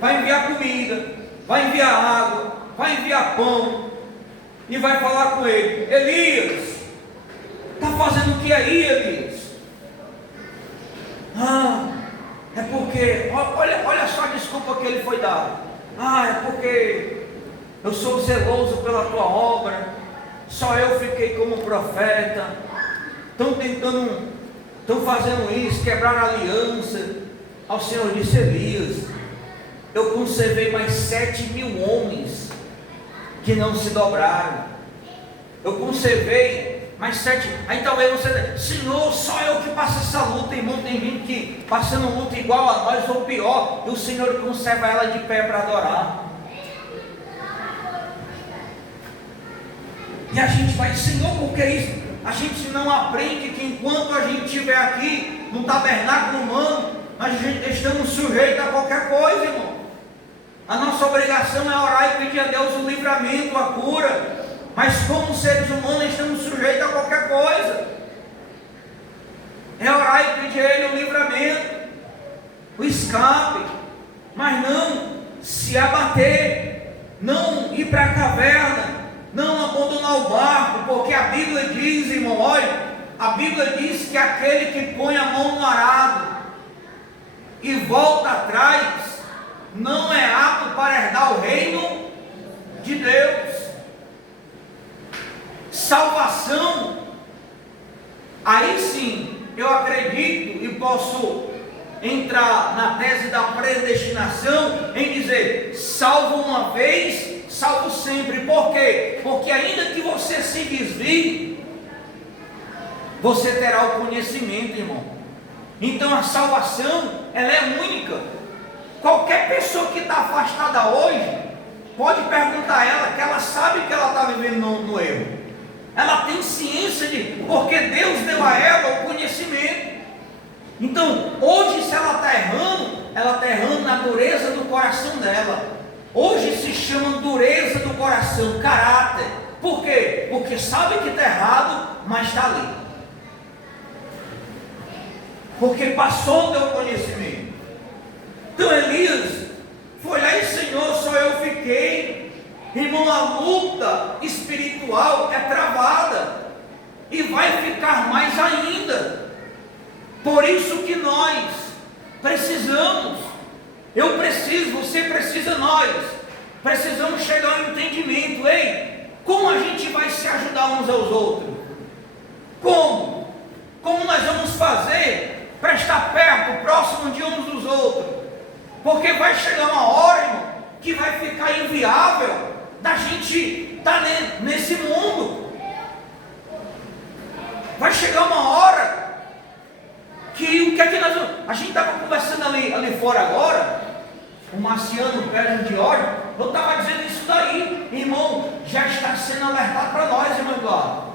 vai enviar comida, vai enviar água, vai enviar pão, e vai falar com ele: Elias, está fazendo o que aí, Elias? É porque, olha só a desculpa que ele foi dar. É porque eu sou zeloso pela tua obra, só eu fiquei como profeta. Estão fazendo isso, quebrar a aliança. Ao Senhor disse: Elias, eu conservei mais 7.000 homens que não se dobraram. Eu conservei mais 7. Aí talvez você, Senhor, só eu que passo essa luta, irmão. Tem gente que passando luta igual a nós ou pior, e o Senhor conserva ela de pé para adorar. E a gente vai: Senhor, por que isso? A gente não aprende que enquanto a gente estiver aqui no tabernáculo humano, nós estamos sujeitos a qualquer coisa, irmão. A nossa obrigação é orar e pedir a Deus o livramento, a cura. Mas como seres humanos estamos sujeitos a qualquer coisa. É orar e pedir a Ele o livramento, o escape, mas não se abater, não ir para a caverna, não abandonar o barco, porque a Bíblia diz, irmão, olha, a Bíblia diz que aquele que põe a mão no arado e volta atrás, não é apto para herdar o reino de Deus. Salvação, aí sim, eu acredito e posso entrar na tese da predestinação em dizer: salvo uma vez, salvo sempre. Por quê? Porque ainda que você se desvie, você terá o conhecimento, irmão. Então a salvação, ela é única. Qualquer pessoa que está afastada hoje, pode perguntar a ela, que ela sabe que ela está vivendo no erro. Ela tem ciência de, porque Deus deu a ela o conhecimento. Então, hoje se ela está errando na dureza do coração dela. Hoje se chama dureza do coração, caráter. Por quê? Porque sabe que está errado, mas está ali. Porque passou o teu conhecimento. Então Elias foi lá e: Senhor, só eu fiquei. Irmão, a luta espiritual é travada e vai ficar mais ainda. Por isso que nós precisamos, eu preciso, você precisa, nós precisamos chegar ao entendimento. Ei, como a gente vai se ajudar uns aos outros? Como? Como nós vamos fazer para estar perto, próximo de uns dos outros? Porque vai chegar uma hora, irmão, que vai ficar inviável da gente estar nesse mundo. Vai chegar uma hora que o que é que nós vamos... A gente estava conversando ali fora agora, o Marciano Pérez de Ódio, eu estava dizendo isso daí, irmão, já está sendo alertado para nós, irmão Eduardo.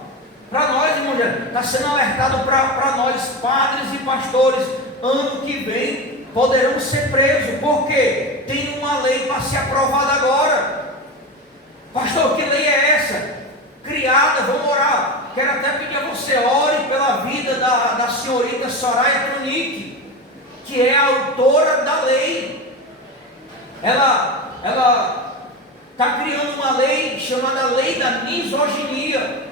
Para nós, irmão, já está sendo alertado para nós, padres e pastores, ano que vem poderão ser presos, porque tem uma lei para ser aprovada agora. Pastor, que lei é essa? Criada, vamos orar. Quero até pedir a você, ore pela vida da senhorita Soraya Tronic, que é a autora da lei. Ela está criando uma lei chamada Lei da Misoginia,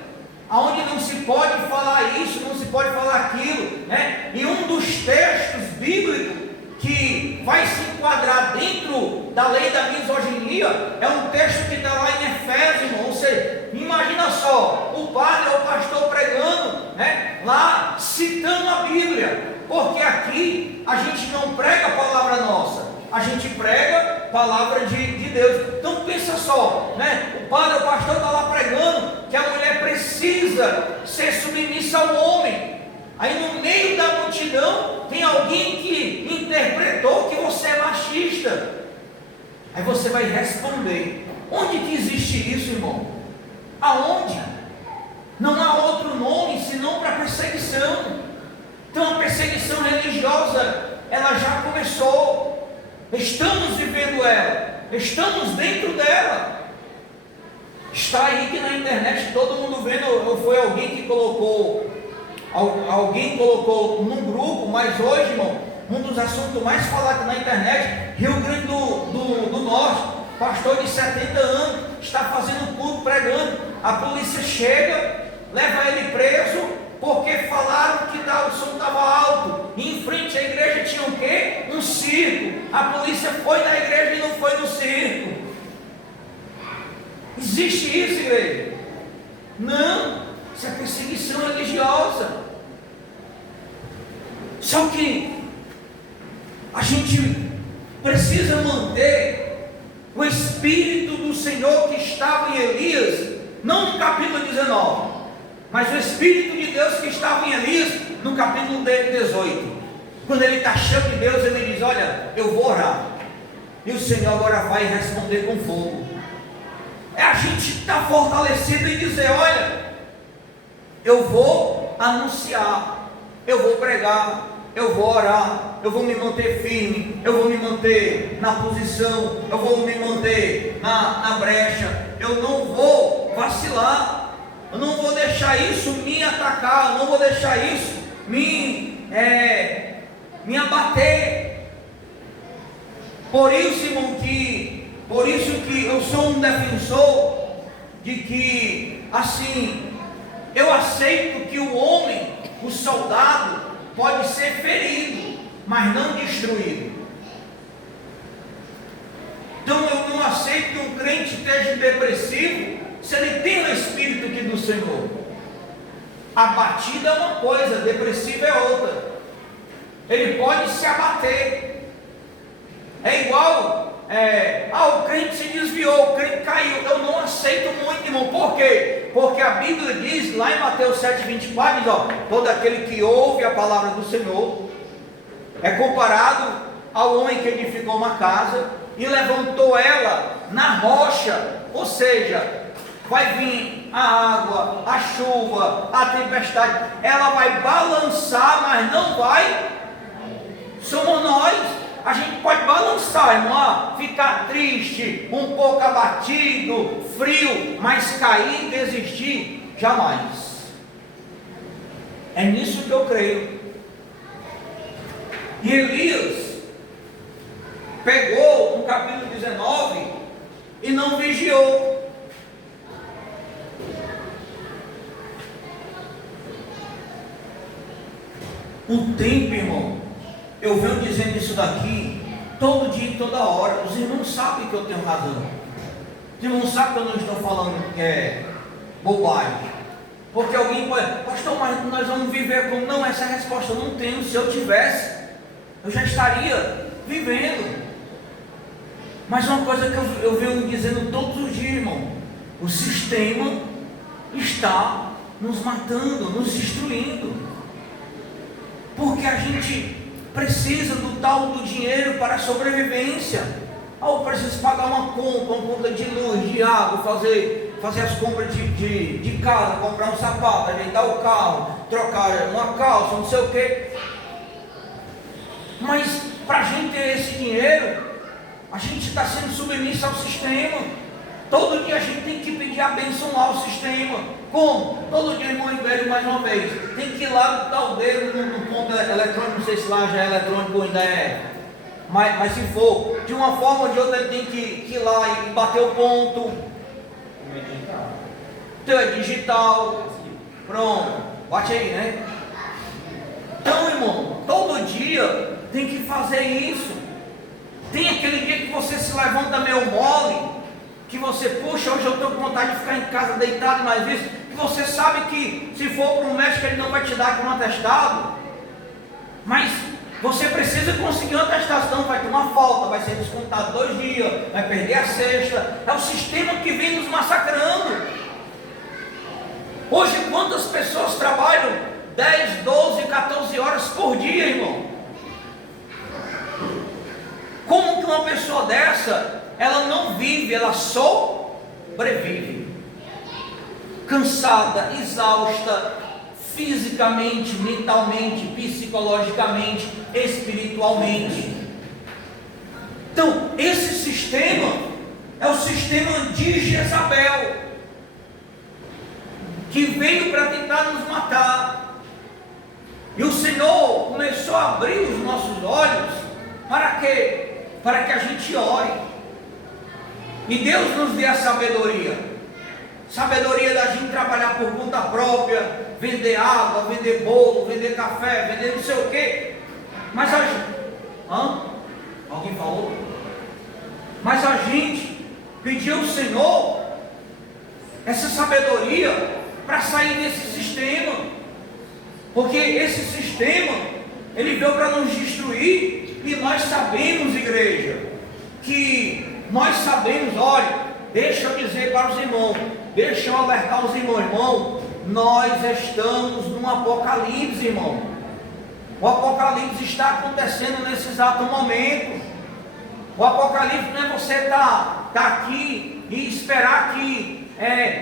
onde não se pode falar isso, não se pode falar aquilo, né? E um dos textos bíblicos que vai se enquadrar dentro da lei da misoginia é um texto que está lá em Efésios, irmão. Você imagina só, o padre ou o pastor pregando, né, lá citando a Bíblia, porque aqui a gente não prega a palavra nossa, a gente prega a palavra de Deus. Então pensa só, né, o padre ou o pastor está lá pregando que a mulher precisa ser submissa ao homem. Aí no meio da multidão tem alguém que interpretou que você é machista. Aí você vai responder: onde que existe isso, irmão? Aonde? Não há outro nome senão para perseguição. Então a perseguição religiosa, ela já começou. Estamos vivendo ela, estamos dentro dela. Está aí que na internet todo mundo vendo, ou foi alguém que colocou num grupo, mas hoje, irmão, um dos assuntos mais falados na internet, Rio Grande do Norte, pastor de 70 anos, está fazendo culto, pregando, a polícia chega, leva ele preso, porque falaram que o som estava alto, e em frente à igreja tinha o quê? Um circo. A polícia foi na igreja e não foi no circo. Existe isso, igreja? Não, isso é perseguição religiosa. Só que a gente precisa manter o Espírito do Senhor que estava em Elias, não no capítulo 19, mas o Espírito de Deus que estava em Elias no capítulo 18. Quando ele está cheio de Deus, ele diz: olha, eu vou orar, e o Senhor agora vai responder com fogo. É a gente estar fortalecido e dizer: olha, eu vou anunciar, eu vou pregar, eu vou orar, eu vou me manter firme, eu vou me manter na posição, eu vou me manter na brecha, eu não vou vacilar, eu não vou deixar isso me atacar, eu não vou deixar isso me abater. Por isso, irmão, que eu sou um defensor de que, assim, eu aceito que o homem, o soldado, pode ser ferido, mas não destruído. Então eu não aceito que um crente esteja depressivo se ele tem o Espírito aqui do Senhor. Abatida é uma coisa, depressivo é outra. Ele pode se abater. É igual, o crente se desviou, o crente caiu. Eu não aceito muito, irmão. Por quê? Porque a Bíblia diz, lá em Mateus 7,24, diz, todo aquele que ouve a palavra do Senhor é comparado ao homem que edificou uma casa e levantou ela na rocha. Ou seja, vai vir a água, a chuva, a tempestade, ela vai balançar, mas não vai. Somos nós. A gente pode balançar, irmão, ficar triste, um pouco abatido, frio, mas cair e desistir, jamais. É nisso que eu creio. E Elias pegou no capítulo 19 e não vigiou. O tempo, irmão, eu venho dizendo isso daqui todo dia e toda hora. Os irmãos sabem que eu tenho razão. Os irmãos sabem que eu não estou falando que é bobagem. Porque alguém pode, pastor, mas nós vamos viver como? Não, essa resposta eu não tenho. Se eu tivesse, eu já estaria vivendo. Mas uma coisa que eu venho dizendo todos os dias, irmão: o sistema está nos matando, nos destruindo. Porque a gente precisa do tal do dinheiro para a sobrevivência. Eu preciso pagar uma conta de luz, de água, fazer as compras de casa, comprar um sapato, ajeitar o carro, trocar uma calça, não sei o quê. Mas para a gente ter esse dinheiro, a gente está sendo submisso ao sistema. Todo dia a gente tem que pedir a bênção lá ao sistema. Como? Todo dia, irmão Ibério, mais uma vez, tem que ir lá botar o dedo no ponto eletrônico, não sei se lá já é eletrônico ou ainda é. Mas se for, de uma forma ou de outra, ele tem que ir lá e bater o ponto. Então é digital. Pronto, bate aí, né? Então, irmão, todo dia tem que fazer isso. Tem aquele dia que você se levanta meio mole, que você, puxa, hoje eu estou com vontade de ficar em casa deitado, mais isso, que você sabe que se for para um médico ele não vai te dar aqui um atestado, mas você precisa conseguir um atestado, senão vai tomar falta, vai ser descontado 2 dias, vai perder a sexta. É o sistema que vem nos massacrando. Hoje quantas pessoas trabalham 10, 12, 14 horas por dia, irmão? Como que uma pessoa dessa, ela não vive, ela sobrevive? Cansada, exausta, fisicamente, mentalmente, psicologicamente, espiritualmente. Então, esse sistema é o sistema de Jezabel, que veio para tentar nos matar. E o Senhor começou a abrir os nossos olhos. Para quê? Para que a gente ore. E Deus nos dê a sabedoria. Sabedoria da gente trabalhar por conta própria, vender água, vender bolo, vender café, vender não sei o quê. Mas a gente... Alguém falou? Mas a gente pediu ao Senhor essa sabedoria para sair desse sistema. Porque esse sistema, ele veio para nos destruir. E nós sabemos, igreja, que nós sabemos, olha, deixa eu dizer para os irmãos, deixa eu alertar os irmãos, nós estamos num apocalipse, irmão. O apocalipse está acontecendo nesse exato momento. O apocalipse não é você estar aqui e esperar que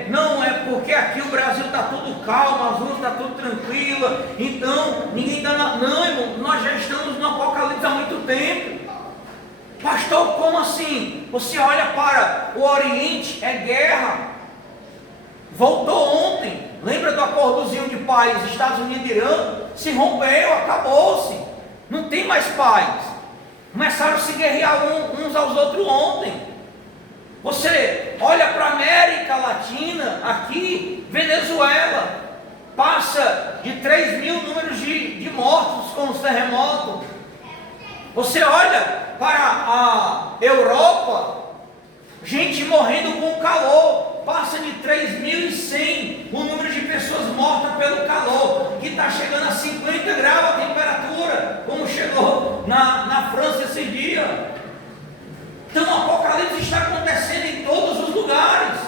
não é porque aqui o Brasil está tudo calmo, as ruas estão tudo tranquila, então ninguém está não, irmão, nós já estamos no apocalipse há muito tempo. Pastor, como assim? Você olha para o Oriente, é guerra. Voltou ontem, lembra do acordozinho de paz Estados Unidos e Irã? Se rompeu, acabou-se, não tem mais paz. Começaram a se guerrear uns aos outros ontem. Você olha para a América Latina, aqui, Venezuela, passa de 3 mil números de mortos com os terremotos. Você olha para a Europa, gente morrendo com calor, passa de 3.100 o número de pessoas mortas pelo calor, que está chegando a 50 graus a temperatura, como chegou na França esse dia. Então o apocalipse está acontecendo em todos os lugares.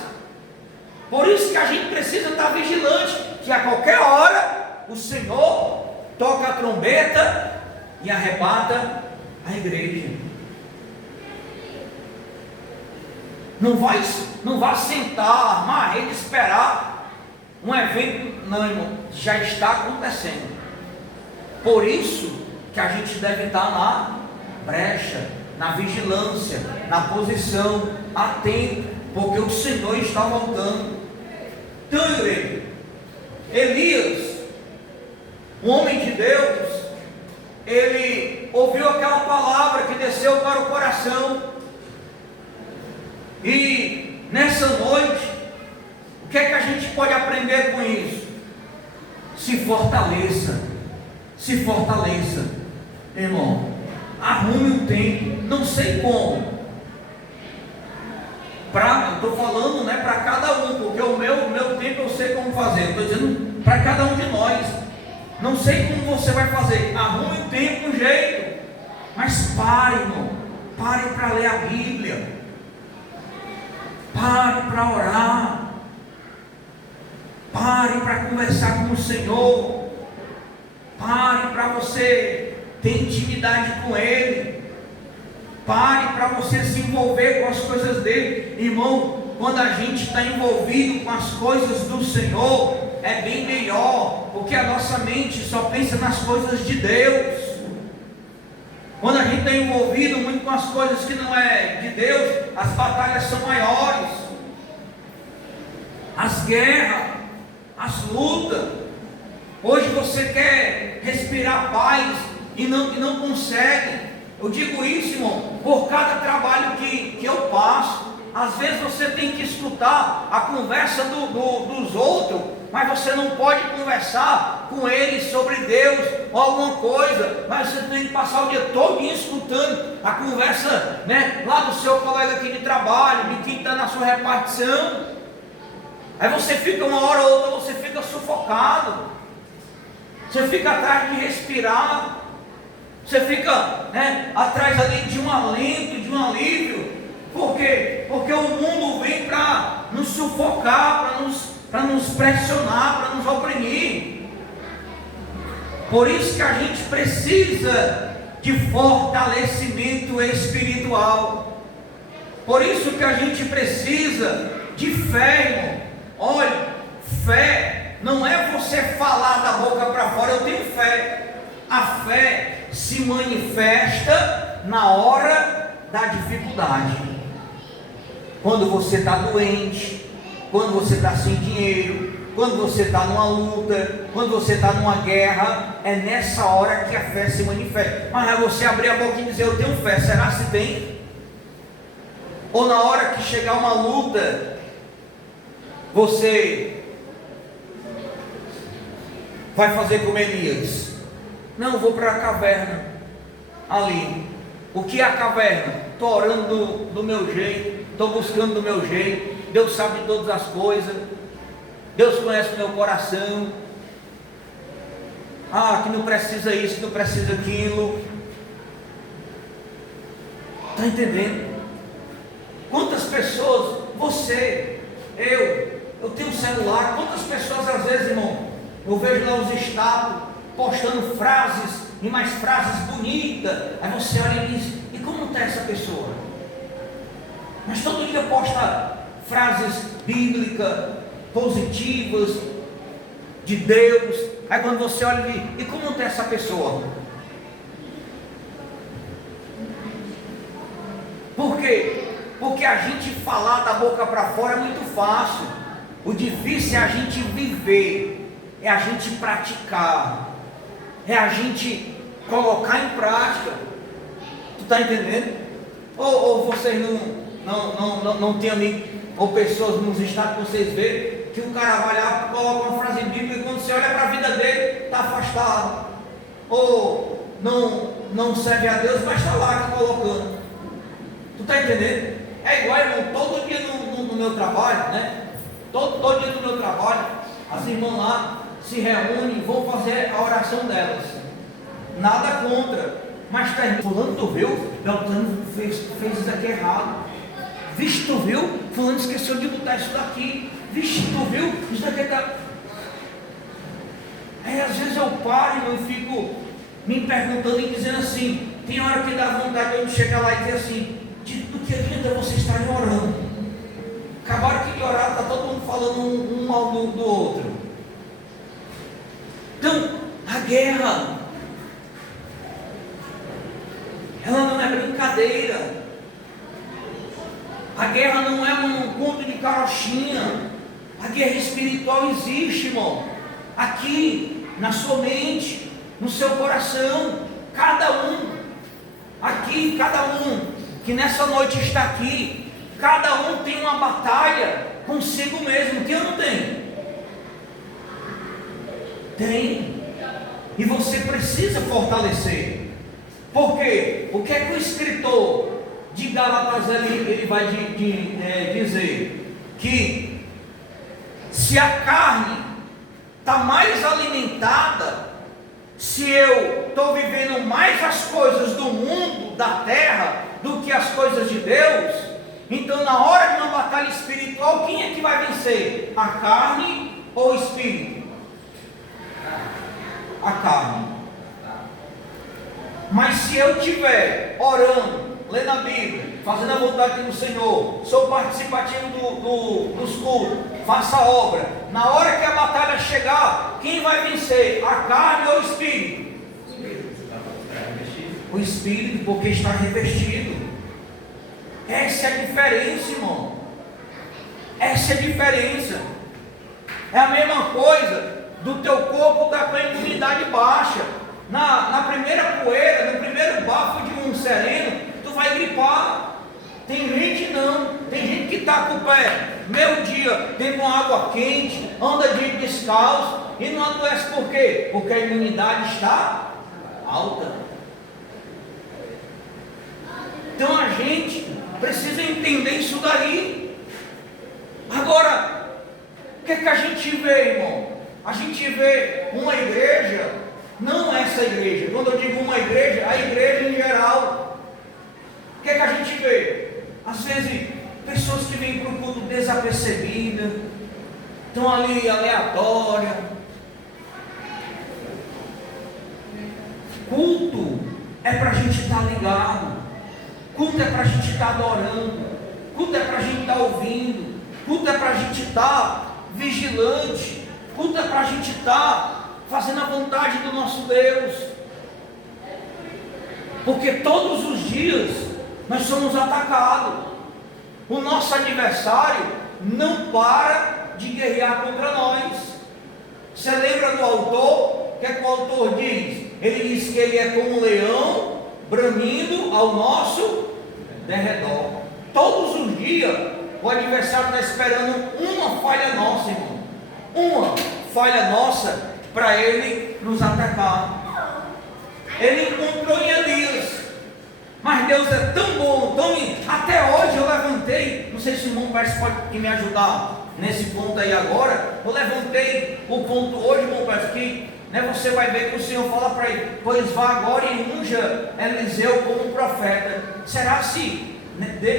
Por isso que a gente precisa estar vigilante, que a qualquer hora o Senhor toca a trombeta e arrebata a igreja. Não vai sentar, armar a rede, esperar um evento. Não, irmão, já está acontecendo. Por isso que a gente deve estar na brecha, na vigilância, na posição, atento, porque o Senhor está voltando. Então, igreja, Elias, um homem de Deus, ele ouviu aquela palavra que desceu para o coração. E nessa noite, o que é que a gente pode aprender com isso? Se fortaleça, se fortaleça, irmão. Arrume um tempo, não sei como. Eu estou falando, né, para cada um, porque o meu tempo eu sei como fazer. Estou dizendo para cada um de nós. Não sei como você vai fazer. Arrume um tempo, um jeito. Mas pare, irmão. Pare para ler a Bíblia. Pare para orar. Pare para conversar com o Senhor. Pare para você ter intimidade com Ele. Pare para você se envolver com as coisas dele. Irmão, quando a gente está envolvido com as coisas do Senhor, é bem melhor, porque a nossa mente só pensa nas coisas de Deus. Quando a gente está envolvido muito com as coisas que não é de Deus, as batalhas são maiores, as guerras, as lutas. Hoje você quer respirar paz e não consegue. Eu digo isso, irmão, por cada trabalho que eu passo. Às vezes você tem que escutar a conversa dos outros, mas você não pode conversar com eles sobre Deus ou alguma coisa. Mas você tem que passar o dia todo escutando a conversa, né, lá do seu colega aqui de trabalho, de quem está na sua repartição. Aí você fica uma hora ou outra, você fica sufocado, você fica atrás de respirar. Você fica, né, atrás ali de um alento, de um alívio. Por quê? Porque o mundo vem para nos sufocar, para nos pressionar, para nos oprimir. Por isso que a gente precisa de fortalecimento espiritual. Por isso que a gente precisa de fé, irmão. Olha, fé não é você falar da boca para fora, eu tenho fé. A fé se manifesta na hora da dificuldade. Quando você está doente, quando você está sem dinheiro, quando você está numa luta, quando você está numa guerra, é nessa hora que a fé se manifesta. Mas é você abrir a boca e dizer, eu tenho fé, será se tem? Ou na hora que chegar uma luta, você vai fazer como Elias? Não, vou para a caverna ali. O que é a caverna? Estou orando do meu jeito, estou buscando do meu jeito. Deus sabe de todas as coisas. Deus conhece o meu coração. Que não precisa isso, que não precisa aquilo. Está entendendo? Quantas pessoas, você, eu tenho um celular. Quantas pessoas às vezes, irmão, eu vejo lá os status postando frases e mais frases bonitas. Aí você olha e diz, e como está essa pessoa? Mas todo dia posta frases bíblicas, positivas, de Deus. Aí quando você olha e diz, e como está essa pessoa? Por quê? Porque a gente falar da boca para fora é muito fácil. O difícil é a gente viver, é a gente praticar, é a gente colocar em prática. Tu está entendendo? Ou vocês não tem amigo ou pessoas nos estados que vocês veem que o cara vai lá, coloca uma frase bíblica e quando você olha para a vida dele, está afastado, ou não serve a Deus, mas está lá colocando. Tu está entendendo? É igual, irmão, todo dia no meu trabalho, né? Todo dia no meu trabalho, as irmãs lá se reúnem e vão fazer a oração delas. Nada contra, mas tá, fulano, tu viu? Beltrano fez isso aqui errado. Vixe, tu viu? Fulano esqueceu de botar isso daqui. Vixe, tu viu? Isso daqui está... Aí às vezes eu paro e fico me perguntando e dizendo assim, tem hora que dá vontade de eu chegar lá e dizer assim, do que adianta vocês estarem orando? Acabaram aqui de orar, está todo mundo falando um mal do outro. Então, a guerra, ela não é brincadeira. A guerra não é um conto de carochinha. A guerra espiritual existe, irmão. Aqui, na sua mente, no seu coração. Cada um, aqui, cada um que nessa noite está aqui, cada um tem uma batalha consigo mesmo. Tem ou não tem? Tem. E você precisa fortalecer. Por quê? O que é que o escritor de Gálatas ele vai dizer? Que se a carne está mais alimentada, se eu estou vivendo mais as coisas do mundo, da terra, do que as coisas de Deus, então na hora de uma batalha espiritual, quem é que vai vencer? A carne ou o espírito? A carne. Mas se eu estiver orando, lendo a Bíblia, fazendo a vontade do Senhor, sou participativo dos cultos, faça a obra, na hora que a batalha chegar, quem vai vencer? A carne ou o espírito? O espírito, porque está revestido. Essa é a diferença, irmão. Essa é a diferença. É a mesma coisa do teu corpo estar com a imunidade baixa. Na primeira poeira, no primeiro bafo de um sereno, tu vai gripar. Tem gente não, tem gente que está com o pé meio dia dentro de uma água quente, anda de descalço e não adoece. Por quê? Porque a imunidade está alta. Então a gente precisa entender isso daí. Agora, o que é que a gente vê, irmão? A gente vê uma igreja, não essa igreja. Quando eu digo uma igreja, a igreja em geral. O que é que a gente vê? Às vezes, pessoas que vêm para o culto desapercebidas, estão ali aleatória. Culto é para a gente estar ligado. Culto é para a gente estar adorando. Culto é para a gente estar ouvindo. Culto é para a gente estar vigilante. Culto é para a gente estar fazendo a vontade do nosso Deus. Porque todos os dias nós somos atacados. O nosso adversário não para de guerrear contra nós. Você lembra do autor? O que é que o autor diz? Ele diz que ele é como um leão bramindo ao nosso derredor. Todos os dias o adversário está esperando uma falha nossa, irmão. Uma falha nossa para ele nos atacar. Ele encontrou em Elias. Mas Deus é tão bom, até hoje eu levantei, não sei se o irmão Pérez pode me ajudar nesse ponto aí agora. Eu levantei o ponto hoje, irmão Pérez, que você vai ver que o Senhor fala para ele: pois vá agora e unja Eliseu como profeta. Será se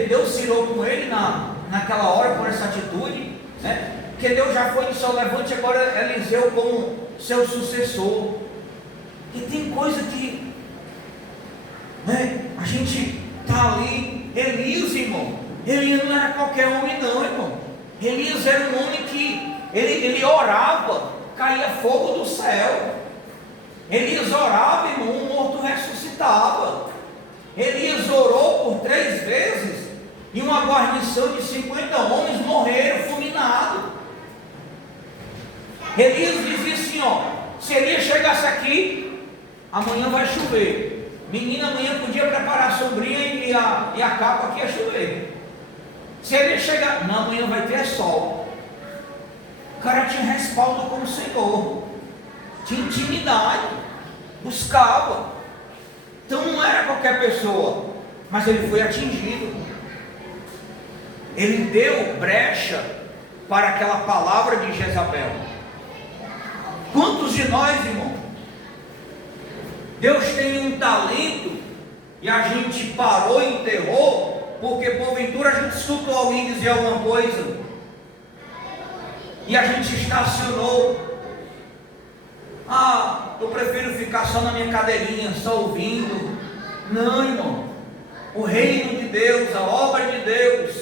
Deus tirou com ele naquela hora por essa atitude? Porque Deus já foi e só levante agora Eliseu como seu sucessor. E tem coisa que a gente está ali. Elias, irmão, ele não era qualquer homem não, irmão. Elias era um homem que ele orava, caía fogo do céu. Elias orava, irmão, um morto ressuscitava. Elias orou por 3 vezes e uma guarnição de 50 homens morreram fulminados. Elias dizia assim, se Elias chegasse aqui, amanhã vai chover. Menina, amanhã podia preparar a sombrinha e a capa que ia chover. Se ele chegar, não, amanhã vai ter sol. O cara tinha respaldo com o Senhor, tinha intimidade, buscava. Então não era qualquer pessoa, mas ele foi atingido. Ele deu brecha para aquela palavra de Jezabel. Quantos de nós, irmão, Deus tem um talento e a gente parou e enterrou, porque porventura a gente escutou alguém dizer alguma coisa e a gente estacionou. Eu prefiro ficar só na minha cadeirinha, só ouvindo. Não, irmão, o reino de Deus, a obra de Deus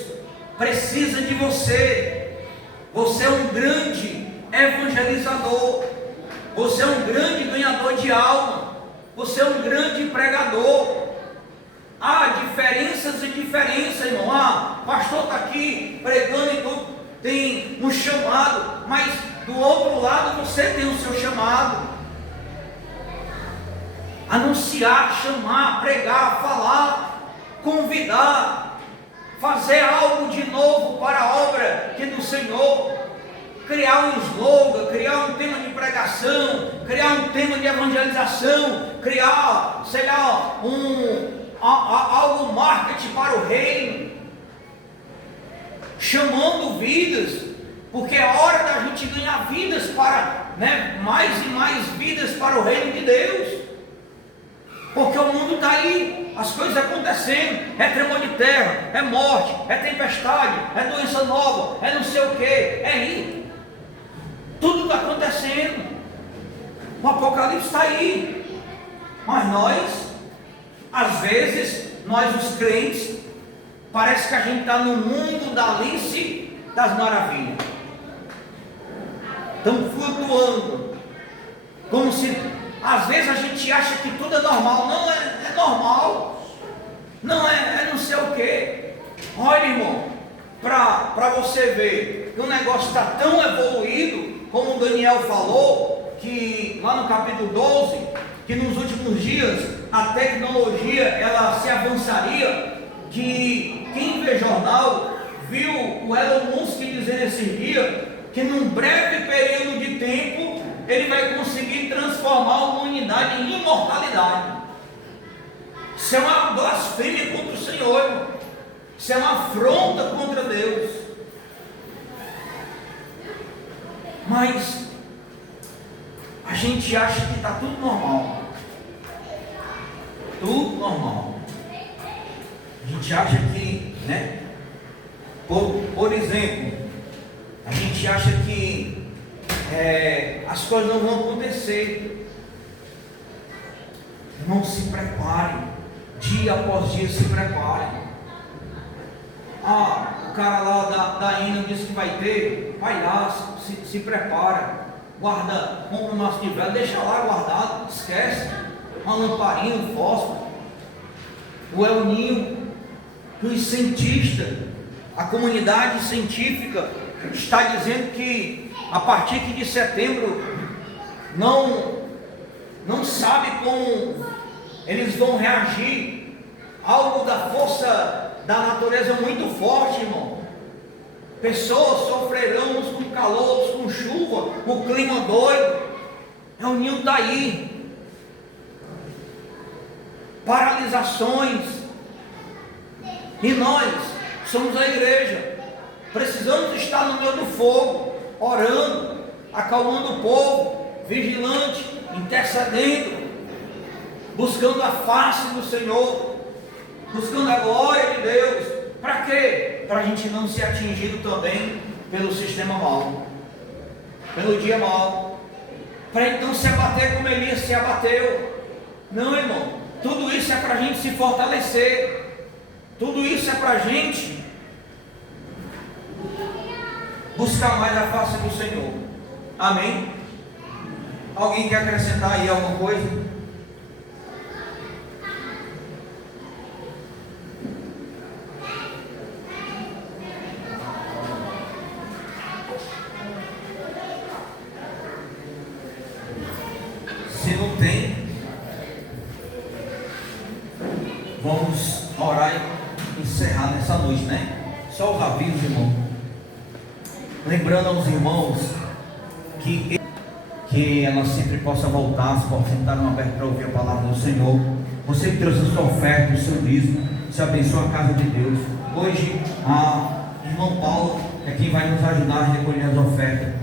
precisa de você. Você é um grande evangelizador, você é um grande ganhador de alma, você é um grande pregador. Há diferenças e diferenças, irmão. Pastor está aqui pregando e tudo, tem um chamado, mas do outro lado você tem o seu chamado. Anunciar, chamar, pregar, falar, convidar, fazer algo de novo para a obra que do Senhor. criar um slogan, criar um tema de pregação, criar um tema de evangelização, criar, sei lá, algo marketing para o reino, chamando vidas, porque é hora da gente ganhar vidas para, mais e mais vidas para o reino de Deus. Porque o mundo está aí, as coisas acontecendo, é tremor de terra, é morte, é tempestade, é doença nova, é não sei o que, é aí. Tudo está acontecendo. O Apocalipse está aí. Mas nós, às vezes, nós os crentes, parece que a gente está no mundo da Alice das Maravilhas. Estamos flutuando, como se... Às vezes a gente acha que tudo é normal. Não é normal. Não é não sei o que. Olha, irmão, para você ver que o negócio está tão evoluído, como o Daniel falou, que lá no capítulo 12, que nos últimos dias a tecnologia ela se avançaria, que quem vê jornal viu o Elon Musk dizer nesses dias que num breve período de tempo ele vai conseguir transformar a humanidade em imortalidade. Isso é uma blasfêmia contra o Senhor, irmão. Isso é uma afronta contra Deus. Mas a gente acha que está tudo normal. Tudo normal. A gente acha que, por exemplo, a gente acha que as coisas não vão acontecer. Não se preparem, dia após dia se preparem. O cara lá da INA disse que vai ter, vai lá, se prepara, guarda, compra um maço de vela, deixa lá guardado, esquece, uma lamparina, um fósforo, o El Ninho, os cientistas, a comunidade científica está dizendo que a partir de setembro não sabe como eles vão reagir. Algo da força da natureza muito forte, irmão. Pessoas sofrerão uns com calor, outros com chuva, o clima doido. O ninho está aí. Paralisações. E nós somos a igreja. Precisamos estar no meio do fogo, orando, acalmando o povo, vigilante, intercedendo, buscando a face do Senhor, buscando a glória de Deus. Para quê? Para a gente não ser atingido também pelo sistema mau, pelo dia mau, para a gente não se abater como Elias se abateu. Não, irmão, tudo isso é para a gente se fortalecer, tudo isso é para a gente buscar mais a face do Senhor. Amém? Alguém quer acrescentar aí alguma coisa? Se não tem, vamos orar e encerrar nessa noite, Só os avisos, irmão. Lembrando aos irmãos que ela sempre possa voltar, as portas sempre estarão abertas para ouvir a palavra do Senhor. Você que trouxe a sua oferta, o seu dízimo, se abençoa a casa de Deus. Hoje, a irmão Paulo é quem vai nos ajudar a recolher as ofertas.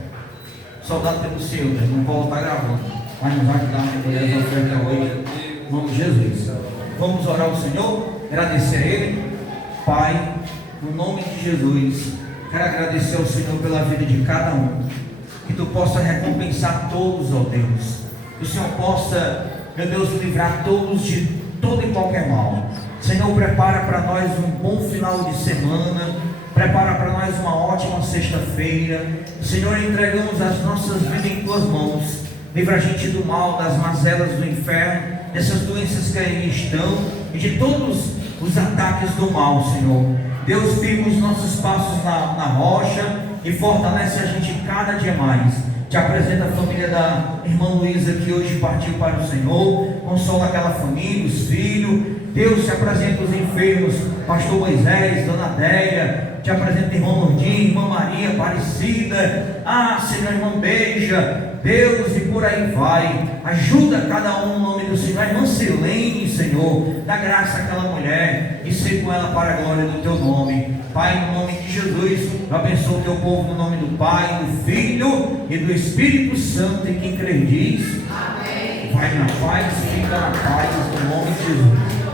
Soldado pelo Senhor, o irmão Paulo está gravando, vai nos ajudar a recolher as ofertas hoje, em nome de Jesus. Vamos orar ao Senhor, agradecer a Ele. Pai, no nome de Jesus, quero agradecer ao Senhor pela vida de cada um, que Tu possa recompensar todos, ó Deus, que o Senhor possa, meu Deus, livrar todos de todo e qualquer mal. Senhor, prepara para nós um bom final de semana, prepara para nós uma ótima sexta-feira. Senhor, entregamos as nossas vidas em Tuas mãos, livra a gente do mal, das mazelas do inferno, dessas doenças que aí estão e de todos os ataques do mal, Senhor. Deus, firma os nossos passos na rocha e fortalece a gente cada dia mais. Te apresenta a família da irmã Luísa, que hoje partiu para o Senhor. Consola aquela família, os filhos. Deus, se apresenta os enfermos, pastor Moisés, dona Adélia, te apresento irmão Lourdinho, irmã Maria Aparecida, Senhor, irmão Beija, Deus, e por aí vai. Ajuda cada um no nome do Senhor. A irmã Silene, Senhor, dá graça àquela mulher e ser com ela para a glória do teu nome. Pai, no nome de Jesus, eu abençoo o teu povo no nome do Pai, do Filho e do Espírito Santo, e quem crê diz amém. Vai na paz, fica na paz, no nome de Jesus.